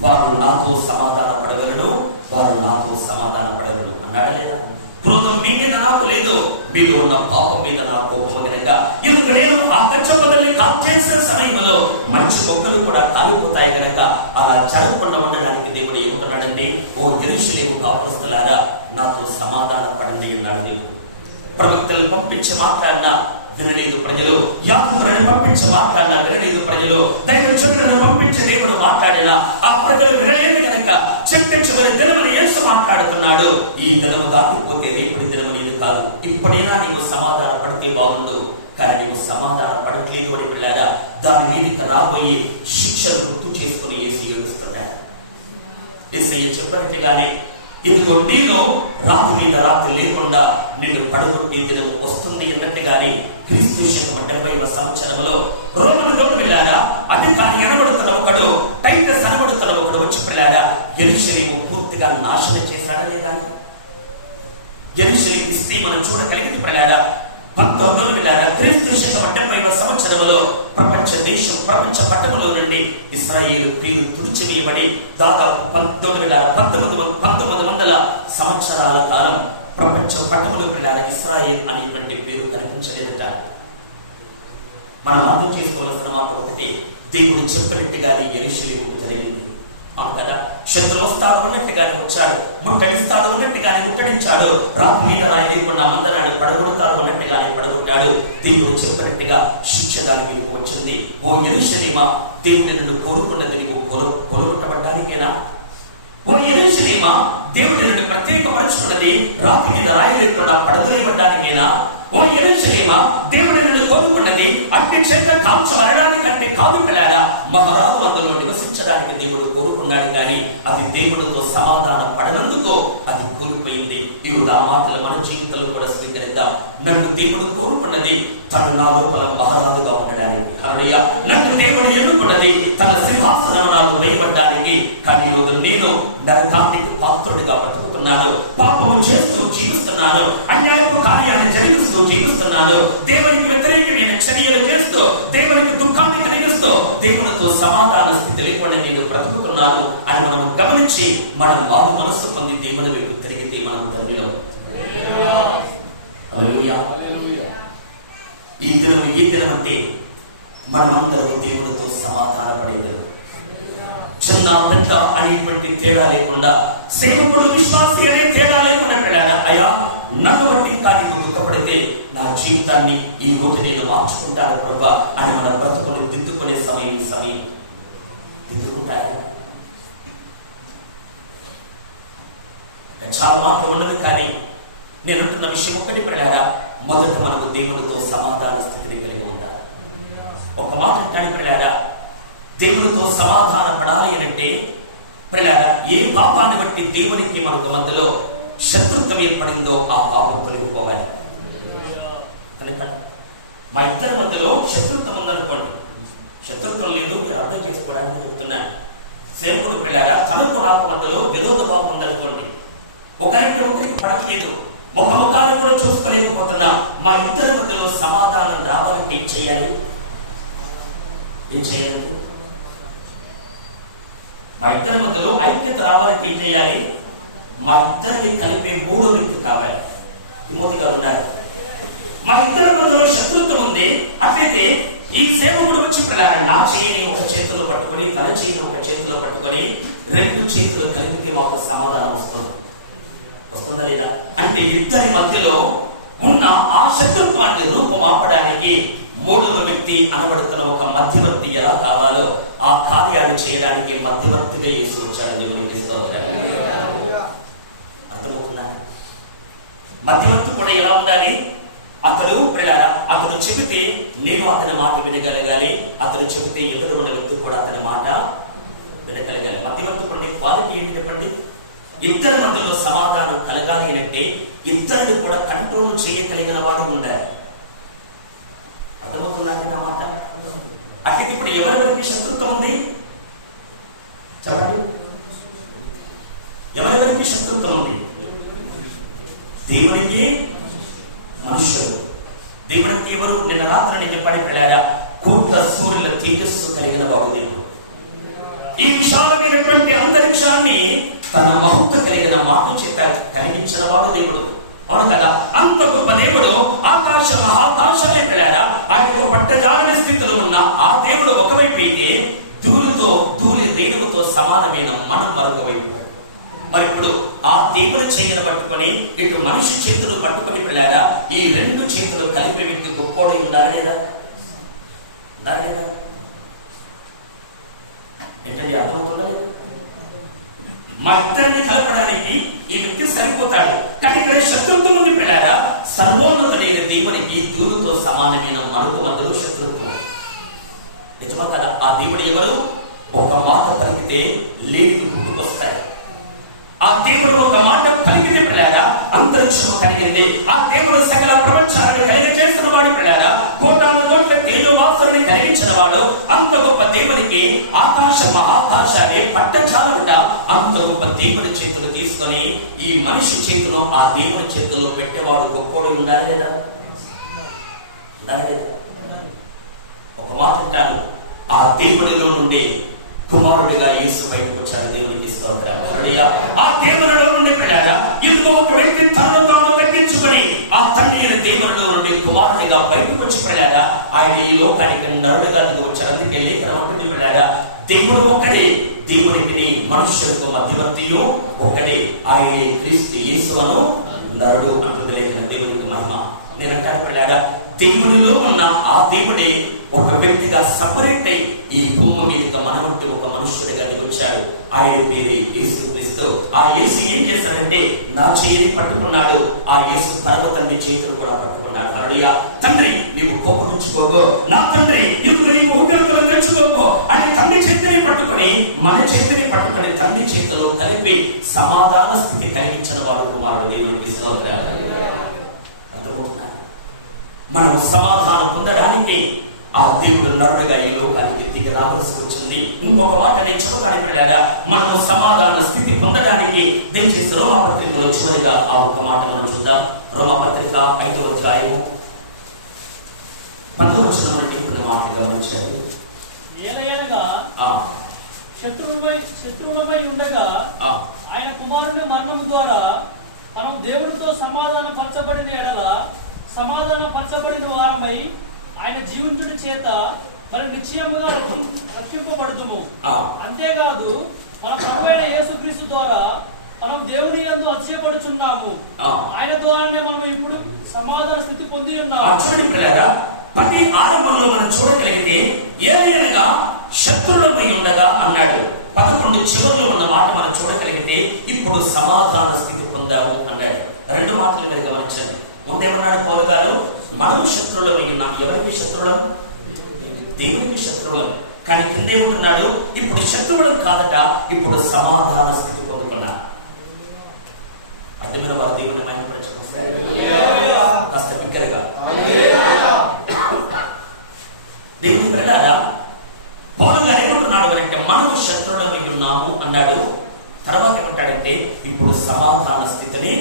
వారు నాతో సమాధాన పడగలను, వారు నాతో సమాధాన పడగలను అన్నాడు లేదా? క్రోధం మీ మీద నాకు లేదు, మీలో ఉన్న పాపం మీద నాకు కోపం కనుక ఎందుకు నేను ఆ కచ్చపదల్ని కాల్చేసిన సమయంలో మంచి మొక్కలు కూడా కాలిపోతాయి కనుక అలా జరగకుండా ఉండడానికి దేవుడు ఏమంటున్నాడంటే, ఓ యెరూషలేము కాపురస్తులారా నాతో సమాధాన పడండి అన్నాడు దేవుడు. ప్రవక్తలను పంపించి మాట్లాడినా వినలేదు ప్రజలు, యాజకులను పంపించి మాట్లాడినా వినలేదు ప్రజలు, దైవజనులను పంపించి దేవుడు మాట్లాడినా ఆ ప్రజలు వినలేదు కనుక చివరి దినములు యేసు మాట్లాడుతున్నాడు. ఈ దినము కాకపోతే రేపటి దినము నీది కాదు. ఇప్పుడైనా నీవు సమాధాన పడితే బాగుండు, కానీ నీవు సమాధాన పడట్లేదు అని పిల్లారా దాని మీదకి రాబోయి శిక్షను గుర్తు చేసుకుని యేసు ఏడుస్తున్నాడు. యేసయ్య చెప్పినట్టుగానే ఇదిగో నీలో రాత్రి మీద రాత్రి లేకుండా నిన్ను పడగొట్టి దినం వస్తుంది అన్నట్టుగానే క్రీస్తు శకం 70వ సంవత్సరంలో రోమనులోకి వెళ్ళారా అధికారి అనబడుతున్న ఒకడు, టైటస్ అనబడుతున్న ఒకడు వచ్చి పిల్లారా యెరూషలేము పూర్తిగా నాశనం చేశాడా లేదా? యెరూషలేము స్థితి మనం చూడగలిగింది పిల్లారా. 19వ వెళ్ళారా క్రీస్తు శకం 70వ సంవత్సరంలో ప్రపంచ పట్టణంలో నుండి ఇశ్రాయేలు పేరు తుడిచివేయబడి దాదాపు 1900 సంవత్సరాల కాలం ప్రపంచ పట్టణంలో వెళ్ళారా ఇశ్రాయేల్ అనేటువంటి పేరు కనిపించలేదట. మనం అర్థం చేసుకోవాల్సిన మాట ఒకటి, దేవుడు చెప్పినట్టుగానే యెరూషలేము జరిగింది. అవును కదా, శత్రువు వస్తాడు ఉన్నట్టుగానే వచ్చాడు, ముట్టడిస్తాడు ఉన్నట్టుగానే ముట్టడించాడు, రాత్రి మీద రాయి లేకుండా మందరాన్ని పడగొడతాడు ఉన్నట్టుగానే పడగొట్టాడు. దేవుడు చెప్పినట్టుగా శిక్ష దాని మీదకు వచ్చింది. ఓ యెరూషలేమా, దేవుడు నిన్ను కోరుకున్నది నీకు కొలగొట్టబడ్డానికేనా? ఓ యెరూషలేమా, దేవుడు నిన్ను ప్రత్యేకపరుచుకున్నది రాత్రి మీద రాయి లేకుండా పడదొయబడ్డానికేనా? ఓ యెరూషలేమా, దేవుడు నిన్ను కోరుకున్నది అగ్ని చేత కాల్చబడడానికంటే కాదు పిల్లారా, మహారాజు అందులో నివసించడానికి దేవుడు కోరుకున్నాడు. కానీ అది దేవుడితో సమాధాన పడనందుకు అది కోల్పోయింది. ఇప్పుడు ఆ మాటలు మన జీవితంలో కూడా స్వీకరిద్దాం. నన్ను దేవుడు కోరుకున్నది తను నా లోపల మహారాజుగా ఉండడానికి, నన్ను దేవుడు ఎన్నుకున్నది తన సింహాసనం నాకు వేయబడ్డానికి. కానీ ఈరోజు నేను నరకానికి పాత్రుడిగా బతుకుతున్నాను, పాపము చేస్తూ జీవిస్తున్నాను, అన్యాయపు కార్యాన్ని జరిగిస్తూ జీవిస్తున్నాను, దేవునికి వ్యతిరేకమైన చర్యలు చేస్తూ దేవునికి దుఃఖాన్ని కలిగిస్తూ దేవునితో సమాధాన స్థితి లేకుండా నేను బ్రతుకుతున్నాను అని మనం గమనించి మనం మారు మనస్సు పొంది దేవుని వైపు తిరిగితే మనం ధన్యులం. ఈ దినం అంటే మనమందరం దేవుడితో సమాధాన పడేది. చిన్న పెద్ద అనేటువంటి తేడా లేకుండా, సేవకుడు విశ్వాసి అనే తేడా లేకుండా వెళ్ళారా అయ్యా నన్ను బట్టి కానీ దుఃఖపడితే నా జీవితాన్ని ఈ రోజు నేను మార్చుకుంటాను ప్రభా అని మన బ్రతుకుని దిద్దుకునే సమయం దిద్దుకుంటారు. చాలా మాటలు ఉన్నది, కానీ నేను అంటున్న విషయం ఒకటి పిల్లారా, మొదట మనకు దేవుడితో సమాధాన స్థితిని కలిగి ఉండాలి. ఒక మాట అంటాడు పిల్లారా, దేవుడితో సమాధాన పడాలి అంటే పిల్లారా ఏ పాపాన్ని బట్టి దేవునికి మనకు మధ్యలో శత్రుత్వం ఏర్పడిందో ఆ పాపం తొలగిపోవాలి. కనుక మా ఇద్దరి మధ్యలో శత్రుత్వం ఉందనుకోండి, శత్రుత్వం లేదు మీరు అర్థం చేసుకోవడానికి చెప్తున్నా. సేవకుడు పిల్లారా తనకు నాకు మధ్యలో విరోధ భావం ఉందనుకోండి, ఒకరికి పడట్లేదు, ముఖాన్ని కూడా చూసుకోలేకపోతున్నా, మా ఇద్దరి మధ్యలో సమాధానం రావాలంటే ఏం చేయాలి? మా ఇద్దరి మధ్యలో ఐక్యత రావాలంటే ఏం చేయాలి? మా ఇద్దరిని కలిపే 3వ వ్యక్తి కావాలి. తిమోతిగా ఉన్నారు. మా ఇద్దరి మధ్యలో శత్రుత్వం ఉంది, అట్లయితే ఈ సేవకుడు వచ్చి నా చేయిని ఒక చేతిలో పట్టుకొని తన చేయిని ఒక చేతిలో పట్టుకొని 2 చేతులు కలిపితే మాకు సమాధానం వస్తుందా లేదా? అంటే ఇద్దరి మధ్యలో ఉన్న ఆ శత్రుత్వాన్ని రూపమాపడానికి 3వ వ్యక్తి అనబడుతున్న ఒక మధ్యవర్తి ఎలా కావాలో ఆ కార్యాలు చేయడానికి మధ్యవర్తిగా యేసు వచ్చాడని అర్థమవుతుందా? మధ్యవర్తి కూడా ఎలా ఉండాలి? అతను చెబితే నేను అతని మాట వినగలగాలి, అతను చెబితే ఎదురు ఉన్న వ్యక్తి కూడా అతని మాట వినగలగాలి. మధ్యవర్తి క్వాలిటీ ఏంటి చెప్పండి? ఇద్దరి మధ్యలో సమాధానం కలగాలి అంటే ఇద్దరిని కూడా కంట్రోల్ చేయగలిగిన వాడు ఉండాలి. అర్థమవుతున్నది నా మాట? అంటే ఇప్పుడు ఎవరెవరికి శత్రుత్వం ఉంది చెప్పండి? ఎవరెవరికి శత్రుత్వం ఉంది? దేవునికి, మనుషులు. దేవునికి ఎవరు? నిన్న రాత్రి నేను చెప్పాడు పిల్లారా, కోట్ల సూర్యుల తేజస్సు కలిగిన వాడు దేవుడు. ఈ విశాలమైనటువంటి అంతరిక్షాన్ని తన మహత్వ కలిగిన మాట చేత కలిగించిన వాడు దేవుడు. అవును కదా? అంత గొప్ప దేవుడు ఆకాశ మహాకాశాలే పిల్లారా, ఆయన పట్టజాలని స్థితిలో ఉన్న ఆ దేవుడు ఒకవైపు అయితే ధూళి రేణువుతో సమానమైన మనం మరొక వైపు. మరి ఇప్పుడు ఆ దేవుని చేతులు పట్టుకొని ఇటు మనిషి చేతులు పట్టుకొని పిల్లారా, ఈ రెండు చేతులు కలిపే వ్యక్తి గొప్పోడు ఉండాలి లేదా? ఏంటండి అర్థమవుతున్నది? మా ఇద్దరిని కలపడానికి ఈ వ్యక్తి సరిపోతాడు. కానీ ఇక్కడ శత్రుత్వం ఉంది పిల్లారా, సర్వోన్నతుడైన దేవునికి ధూళితో సమానమైన మనకు మధ్యలో శత్రుత్వం. నిజమా కదా? ఆ దేవుడు ఎవరు? ఒక మాట పలికితే లేని పుట్టుకొస్తాడు. ఆ దేవుడు ఒక మాట కలిగితే పిల్లారా అంతరిక్షము కలిగింది. ఆ దేవుడు సకల ప్రపంచాలను కలిగజేసిన వాడు పిల్లారా, కోటాను కోట్ల తేజోవాసుని కలిగించిన వాడు. అంత గొప్ప దేవునికి ఆకాశ మహాకాశాన్ని పట్టచాలట. అంత గొప్ప దేవుని చేతులు తీసుకొని ఈ మనిషి చేతిలో ఆ దేవుని చేతుల్లో పెట్టేవాడు గొప్పోడు ఉండాలి లేదా? ఒక మాట అంటాను, ఆ దేవుడిలో నుండి కుమారుడిగా యేసు బయటకు వచ్చాడు. దేవునికి స్తోత్రం. ఆ దేవునిలో నుండి పిల్లారా, ఇదిగో ఒక వ్యక్తి తనను తాను తగ్గించుకొని ఆ తండ్రి దేవునిలో నుండి కుమారుడిగా బయటకు వచ్చి పిల్లారా, ఆయన ఈ లోకానికి నరుడుగా వచ్చాడు. అందుకే లేఖనం అంటుంది పిల్లారా, దేవుడు ఒక్కడే, దేవునికి మనుషులకు మధ్యవర్తియు ఒక్కడే, ఆయన క్రీస్తు యేసు అను నరుడు అంటుంది లేఖనం. దేవునికి మహిమ. నేను అంటాను పిల్లారా, దేవునిలో ఉన్న ఆ దేవుడే ఒక వ్యక్తిగా సపరేట్ అయి ఈ భూమి మీదకి మనవంటి ఒక మనుష్యుడిగా వచ్చాడు. ఆయన పేరు యేసు క్రీస్తు. ఆ యేసు ఏం చేశాడంటే నా చేతిని పట్టుకున్నాడు. ఆ యేసు తండ్రి చేతులు కూడా పట్టుకున్నాడు. హల్లెలూయా. తండ్రి నీవు కోపగించుకోకు, నా తండ్రి నీవు ఉగ్రతలు తెచ్చుకోకు అని తండ్రి చేతిని పట్టుకొని మన చేతిని పట్టుకొని తండ్రి చేతిలో కలిపి సమాధాన స్థితి కలిగించిన వాడు కుమారుడు. దేవునికి స్తోత్రం. మనం సమాధానం పొందడానికి ఆ దేవుడు నరుడుగా ఈ లోకానికి దిగి రావాల్సి వచ్చింది. ఇంకొక మాట నేను చెప్పగలిగాగా, మనం సమాధాన స్థితి పొందడానికి దయచేసి రోమాపత్రికలో చివరిగా ఆ ఒక్క మాట మనం చూద్దాం. రోమాపత్రిక 5వ అధ్యాయం 10వ వచనం నుండి కొన్ని మాటలు గమనించండి. ఏలయనగా శత్రువులమై ఉండగా ఆయన కుమారుని మరణం ద్వారా మనం దేవుడితో సమాధాన పరచబడిన ఎడల సమాధాన పరచబడిన వారమై ఆయన జీవించుడి చేత మరి నిశ్చయముగా రక్షింపబడుతుము. అంతేకాదు మన ప్రభువైన యేసుక్రీస్తు ద్వారా మనం దేవుని యందు అతిశయపడుచున్నాము. ఆయన ద్వారానే మనం ఇప్పుడు సమాధాన స్థితి పొంది ఉన్నాము. ప్రతి ఆరంభంలో మనం చూడగలిగితే ఏలయనగా శత్రులమై ఉండగా అన్నాడు. 11 చివరిలో ఉన్న మాట మనం చూడగలిగితే ఇప్పుడు సమాధాన స్థితి పొందాము అన్నాడు. రెండు మాటలు మీరు గమనించండి. ముందేమన్నాడు పౌలు గారు? మనం శత్రువులమై ఉన్నాం. ఎవరికి శత్రువులం? దేవునికి శత్రువులం. కానీ కిందేమున్నాడు? ఇప్పుడు శత్రువులం కాదట, ఇప్పుడు సమాధాన స్థితి పొందుకున్నా. అర్థమైన వారు దేవుని మహిమపరచుకోవాలి. కాస్త బిగ్గరగా దేవుని వెళ్ళారా? పౌలు గారు ఏమంటున్నాడు అంటే మనం శత్రువులమై ఉన్నాము అన్నాడు. తర్వాత ఏమంటాడంటే ఇప్పుడు సమాధాన స్థితిని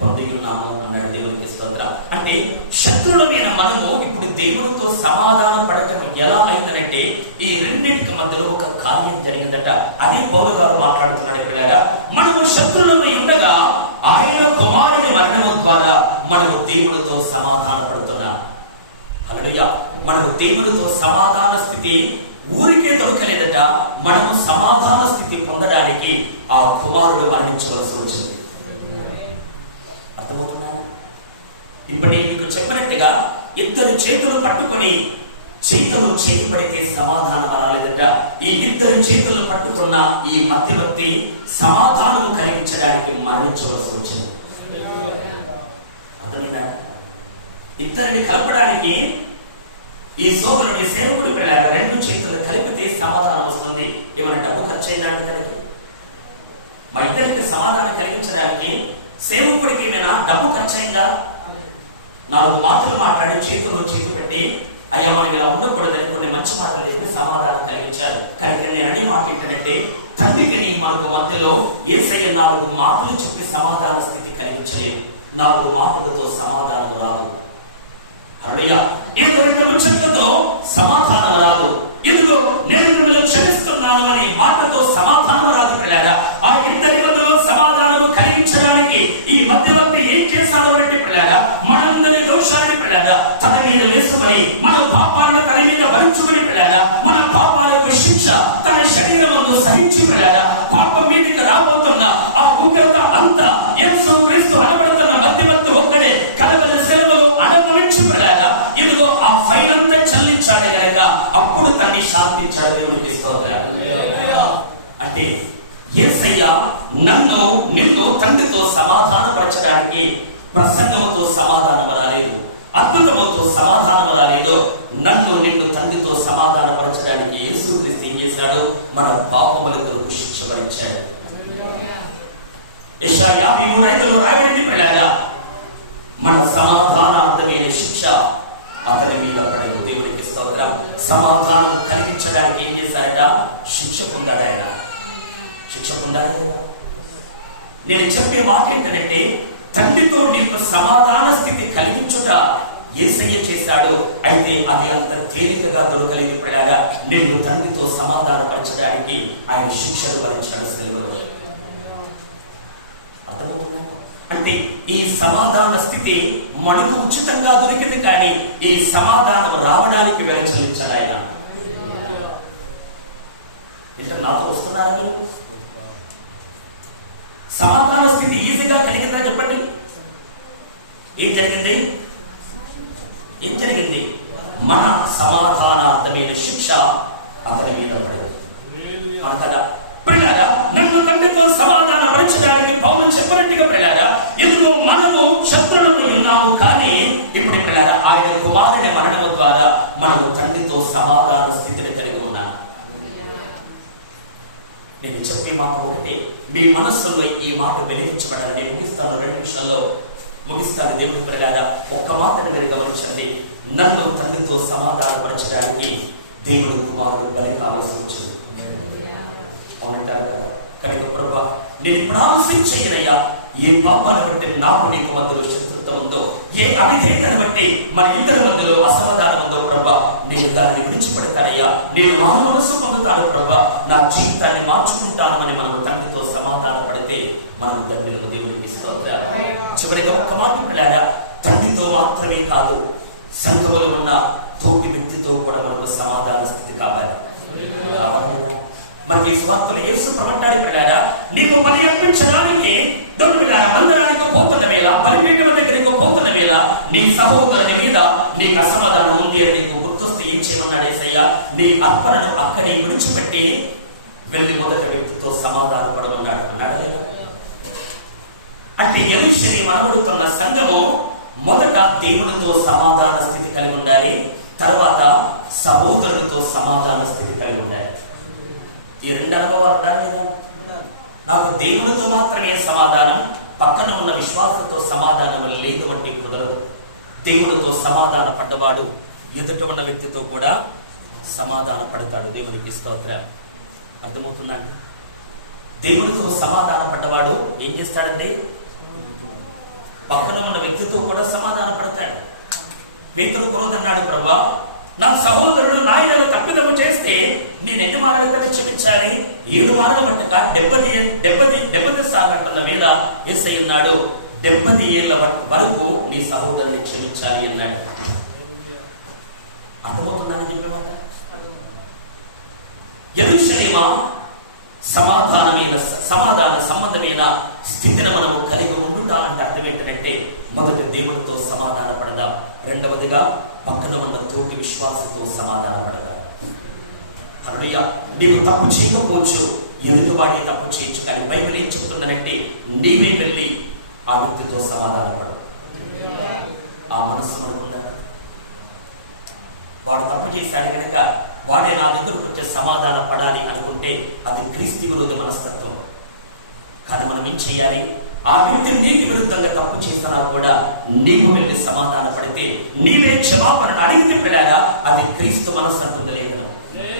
పొంది ఉన్నాము అన్నాడు. దేవునికి స్తోత్రం. అంటే శత్రువులమైన మనము ఇప్పుడు దేవునితో సమాధాన పడటం ఎలా అయిందనంటే ఈ రెండింటికి మధ్యలో ఒక కార్యం జరిగిందట. అదే పౌలు గారు మాట్లాడుతున్నాడు. పిల్లగా మనము శత్రువులమై ఉండగా ఆయన కుమారుని మరణము ద్వారా మనము దేవునితో సమాధాన పడుతున్నాం. హల్లెలూయా. మనము దేవునితో సమాధాన స్థితి ఊరికే దొరకలేదట. మనము సమాధాన స్థితి పొందడానికి ఆ కుమారుడు మరణించవలసి వచ్చింది. అర్థమవుతున్నారా? ఇప్పుడు నేను మీకు చెప్పినట్టుగా ఇద్దరు చేతులు పట్టుకొని చేతులు చేయబడితే సమాధానం రాలేదట. ఈ ఇద్దరు చేతులు పట్టుకున్న ఈ మధ్యవర్తి సమాధానం కలిగించడానికి మరణించవలసి వచ్చింది. అర్థమైందా? ఇద్దరిని కలపడానికి ఈ సోదరుడి సేవకుడు వెళ్ళారు. రెండు చేతులు కలిపితే సమాధానం వస్తుంది. ఏమైనా డబ్బు ఖర్చు అయిందంటే దానికి మా ఇద్దరికి సమాధానం కలిగించడానికి సేవకుడికి ఏమైనా డబ్బు ఖర్చు అయిందా? 4 మాటలు మాట్లాడి చేతుల్లో చేతులు పెట్టి అయ్యా మనం ఇలా ఉండకూడదని కొన్ని మంచి మాటలు చెప్పి సమాధానం కలిగించారు. కానీ నేను అనే మాట ఏంటంటే తండ్రికి మనకు మధ్యలో యేసయ్య 4 మాటలు చెప్పి సమాధాన స్థితి కలిగించలేదు. 4 మాటలతో సమాధానం రాదు. ఏదో 2 ముచ్చట్లతో సమాధానం రాదు. ఎందుకో నేను మిమ్మల్ని క్షమిస్తున్నాను అని మాటతో సమాధానం రాదు. పిల్లారా, ఆ ఇద్దరి మధ్యలో సమాధానం కలిగించడానికి ఈ మధ్యవర్తి ఏం చేశాడు అంటే పిల్లారా, మనందరి దోషాన్ని పిల్లారా తన మీద వేసుకొని మన పాపాలను తన మీద భరించుకుని పిల్లారా మన పాపాలకు శిక్ష తన శరీరమును సహించి పిల్లారా పాపం మీదకి రాబోతున్న ఆ ఉగ్రత అంతా యేసు క్రీస్తు అనబడుతున్న మధ్యవర్తి ఒక్కడే కలవల సెలవులు అనుభవించి పిల్లారా ఇదిగో ఆ ఫైల్ అంతా చెల్లించాడు కనుక అప్పుడు తన్ని శాంతించాడు. దేవునికి స్తోత్రం. అంటే యేసయ్య నిన్ను తండ్రితో సమాధానపరచడానికి ప్రసంగంతో సమాధానం రాలేదు, అద్భుతముతో సమాధానం రాలేదు. నిన్ను తండ్రితో సమాధానపరచడానికి యేసుక్రీస్తు ఏం చేశాడు? మన పాపముల కొరకు శిక్ష భరించాడు. యెషయా 53:5 రాయబడింది పిల్లారా, మన సమాధానార్థమైన శిక్ష అతని మీద పడేది. దేవునికి స్తోత్రం. సమాధానం కలిగించడానికి ఏం చేశాడట? శిక్ష పొందాడు ఆయన. శిక్ష పొందాడు. నేను చెప్పే మాట ఏంటంటే తండ్రితో నీకు సమాధాన స్థితి కలిగించుట యేసయ్య చేశాడు. అయితే అది అంత తేలికగా దొరకలేదు. పిల్లారా, నేను తండ్రితో సమాధానపరచడానికి ఆయన శిక్షలు భరించాడు సెలవులో. అంటే ఈ సమాధాన స్థితి మనకు ఉచితంగా దొరికింది, కానీ ఈ సమాధానం రావడానికి వెల చెల్లించాలి ఆయన. ఇంటర్ నాతో వస్తున్నారు మీరు? సమాధాన స్థితి ఈజీగా కలిగిందా చెప్పండి? ఏం జరిగింది? మన సమాధానార్థమైన శిక్ష అతని మీద పడింది. కదా పిల్లారా, నన్ను తండ్రితో సమాధానం పరచడానికి పౌలు చెప్పినట్టుగా పిల్లారా ఎందుకు మనము శత్రువులు ఉన్నాము, కానీ ఇప్పుడు పిల్లారా ఆయన కుమారుని మరణము ద్వారా మనము తండ్రితో సమాధాన స్థితిని కలిగి ఉన్నాము. నేను చెప్పే మాట ఒకటే, మీ మనస్సులో ఈ మాట వెలిగించబడాలని ముగిస్తాను. 2 నిమిషాల్లో ముగిస్తాను. దేవుని పిల్లారా, ఒక్క మాటను మీరు గమనించండి. నన్ను తండ్రితో సమాధానపరచడానికి దేవుడు కుమారుడు బలి కావాల్సి వచ్చింది. అవునంటారు కదా. కనుక ప్రభా, నేను ఇప్పుడు ఆలోచించయ్యనయ్యా, ఏ పాపాన్ని బట్టి నాకు నీకు మధ్యలో శత్రుత్వం ఉందో, ఏ అవిధేయతను బట్టి మన ఇద్దరి మధ్యలో అసమాధానం ఉందో ప్రభా, నేను దాన్ని విడిచిపెడతానయ్యా. నేను మారు మనస్సు పొందుతాను ప్రభా, నా జీవితాన్ని మార్చుకుంటాను అని మనం తండ్రితో సమాధాన పడితే మనం తండ్రిలో దేవునికి స్తోత్రం. చివరిగా ఒక్క మాట పిల్లారా, తండ్రితో మాత్రమే కాదు, సంఘములో ఉన్న తోటి వ్యక్తితో కూడా మనకు సమాధాన స్థితి కావాలి. మనకి స్వార్థలు యేసు ప్రవక్తాడి పిల్లారా, నీకు బలి అర్పించడానికి మందిరానికి పోతున్న వేళ, బలిపీఠం దగ్గరికి పోతున్న వేళ నీ సహోదరుని మీద నీకు అసమాధానం ఉంది అని నీకు గుర్తొస్తే ఏం చేయమన్నాడు యేసయ్య? నీ అర్పణను అక్కడి విడిచిపెట్టి వెళ్ళి మొదటి వ్యక్తితో సమాధాన పడమన్నాడు అన్నాడు. అంటే యెరూషలేము అనబడుతున్న సంఘము మొదట దేవునితో సమాధాన స్థితి కలిగి ఉండాలి, తర్వాత సహోదరునితో సమాధాన స్థితి కలిగి ఉండాలి. ఈ 2 అనుభవాలు ఉండాలి. నాకు దేవునితో మాత్రమే సమాధానం, పక్కన ఉన్న విశ్వాసంతో సమాధానం లేదు అంటే కుదరదు. దేవునితో సమాధాన పడ్డవాడు ఎదుట ఉన్న వ్యక్తితో కూడా సమాధాన పడతాడు. దేవునికి స్తోత్రం. అర్థమవుతుందండి? దేవునితో సమాధాన పడ్డవాడు ఏం చేస్తాడండి? పక్కన ఉన్న వ్యక్తితో కూడా సమాధాన పడతాడు. పేతురు కొరదన్నాడు, ప్రభా, నా సహోదరుడు నాయనను తప్పిదము చేస్తే నేను ఎన్ని మార్గాలు క్షమించాలి? 7 మార్గాలు అంటక 70 సార్లు అంటున్న మీద యేసయ్య అన్నాడు, 70 ఏళ్ల వరకు నీ సహోదరుని క్షమించాలి అన్నాడు. అర్థమవుతుందని చెప్పేమాట. యెరూషలేము సమాధాన సంబంధమైన స్థితిని మనము కలిగి ఉండుతా అంటే అర్థం ఏంటంటే, మొదటి దేవునితో సమాధాన పడదా, రెండవదిగా పక్కన ఉన్న తోటి విశ్వాసంతో సమాధాన పడదా. హల్లెలూయా. నీవు తప్పు చేయకపోవచ్చు, ఎదుటివాడి తప్పు చేయొచ్చు, కానీ బైబిల్ ఏం చెబుతుందంటే నీవే వెళ్ళి ఆ వ్యక్తితో సమాధాన పడవు. ఆ మనస్సు మనకు చేశాడు కనుక వాడే నా దగ్గరకు వచ్చే సమాధాన పడాలి అనుకుంటే అది క్రీస్తు విరోధ మనస్తత్వం. కానీ మనం ఏం చేయాలి? ఆ వ్యక్తి నీకు విరుద్ధంగా తప్పు చేస్తున్నా కూడా నీకు వెళ్ళి సమాధాన పడితే, నీవే క్షమాపణ అడిగితే పిల్లారా, అది క్రీస్తు మనస్సు అంటుంది లేదు.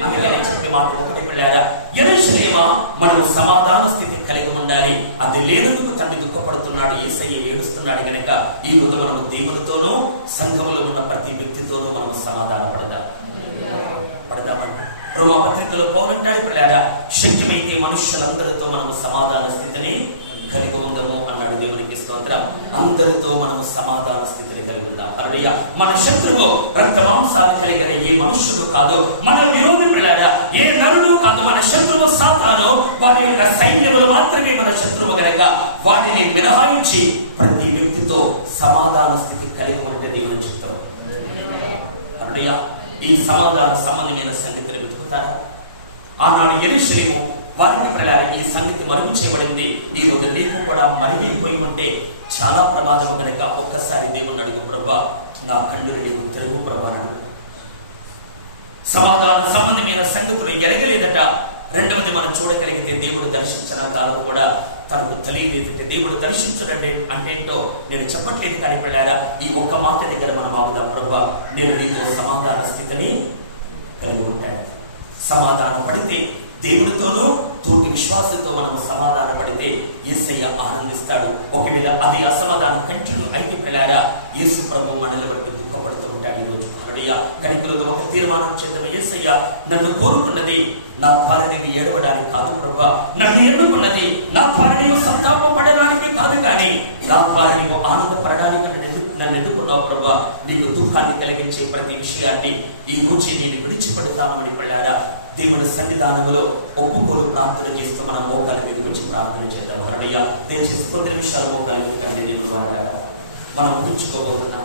అందుకనే చెప్పే మాట ఒకటి పిల్లారా, యెరూషలేమా మనం సమాధాన స్థితి కలిగి ఉండాలి. అది లేనందుకు తండ్రి దుఃఖపడుతున్నాడు, యేసయ్య ఏడుస్తున్నాడు కనుక ఈ రోజు మనము దేవునితోనూ సంఘములో ఉన్న ప్రతి వ్యక్తితోనూ మనం సమాధాన పడదామంట. రోమా పత్రికలో పౌలంటాడు పిల్లారా, శక్యమైతే మనుష్యులందరితో మనము సమాధాన స్థితిని కలిగి ఉందము అన్నాడు. దేవునికి స్తోత్రం. అందరితో మనం సమాధాన స్థితిని కలిగి ఉందాం. హల్లెలూయా. మన శత్రువు రక్త మాంసాలు కలిగిన ఏ మనుష్యుడు కాదు, మన విరోధి పిల్లారా ఏ నరుడు కాదు. మన శత్రువు సాతాను, వారి యొక్క సైన్యములు మాత్రమే మన శత్రువు కనుక వాటిని మినహాయించి ప్రతి వ్యక్తితో సమాధాన స్థితి కలిగి ఉంటే దేవుని చిత్తం. హల్లెలూయా. ఈ సమాధాన సంబంధమైన సంగతిని వెతుకుతారా? ఆనాడు యెరూషలేము వారిని ప్రలారం ఈ సంగతి మరుగు చేయబడింది. ఈ రోజు నీకు కూడా మరిగిపోయి ఉంటే చాలా ప్రమాదం కనుక ఒక్కసారి దేవుని అడుగు, ప్రభా నా కళ్ళు నీకు తెలుగు ప్రభావం. సమాధాన సంబంధమైన సంగతులు ఎరగలేదట. రెండవది మనం చూడగలిగితే దేవుడు దర్శించిన కాలం కూడా తనకు తెలియలేదంటే దేవుడు దర్శించడంటే అంటే ఏంటో నేను చెప్పట్లేదు. కానీ పిల్లారా ఈ ఒక్క మాట దగ్గర మనం ఆగుదాం. ప్రభా నేను నీకు సమాధాన స్థితిని కలిగి ఉంటాను. సమాధానం పడితే దేవుడితోనూ తోటి విశ్వాసంతో మనం సమాధాన పడితే యేసయ్య ఆనందిస్తాడు. ఒకవేళ అది అసమాధానం కంటిన్యూ అయితే పిల్లారా యేసు ప్రభు మనల్ని బట్టి దుఃఖపడుతూ ఉంటాడు. ఈరోజు హల్లెలూయా. కనికలలో ఒక తీర్మానం చేద్దాం. యేసయ్య నన్ను కోరుకున్నది నా ద్వారా నీవు ఏడవడానికి కాదు ప్రభా, నన్ను ఎన్నుకున్నది నా ద్వారా నీవు సంతాపపడడానికి కాదు, కానీ నా ద్వారా నీవు ఆనందపడడానికి నన్ను ఎన్నుకున్నావు ప్రభా. నీకు దుఃఖాన్ని కలిగించే ప్రతి విషయాన్ని ఈ రోజు నేను విడిచిపెడతామని పిల్లారా దేవుని సన్నిధానంలో ఒప్పుకోలు ప్రార్థన చేస్తూ మనం మోకాల మీద వచ్చి ప్రార్థన చేద్దాం. హల్లెలూయా. దయచేసి కొద్ది నిమిషాలు మోకాల మీద మనం ఉంచుకోబోతున్నాం.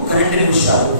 ఒక 2 నిమిషాలు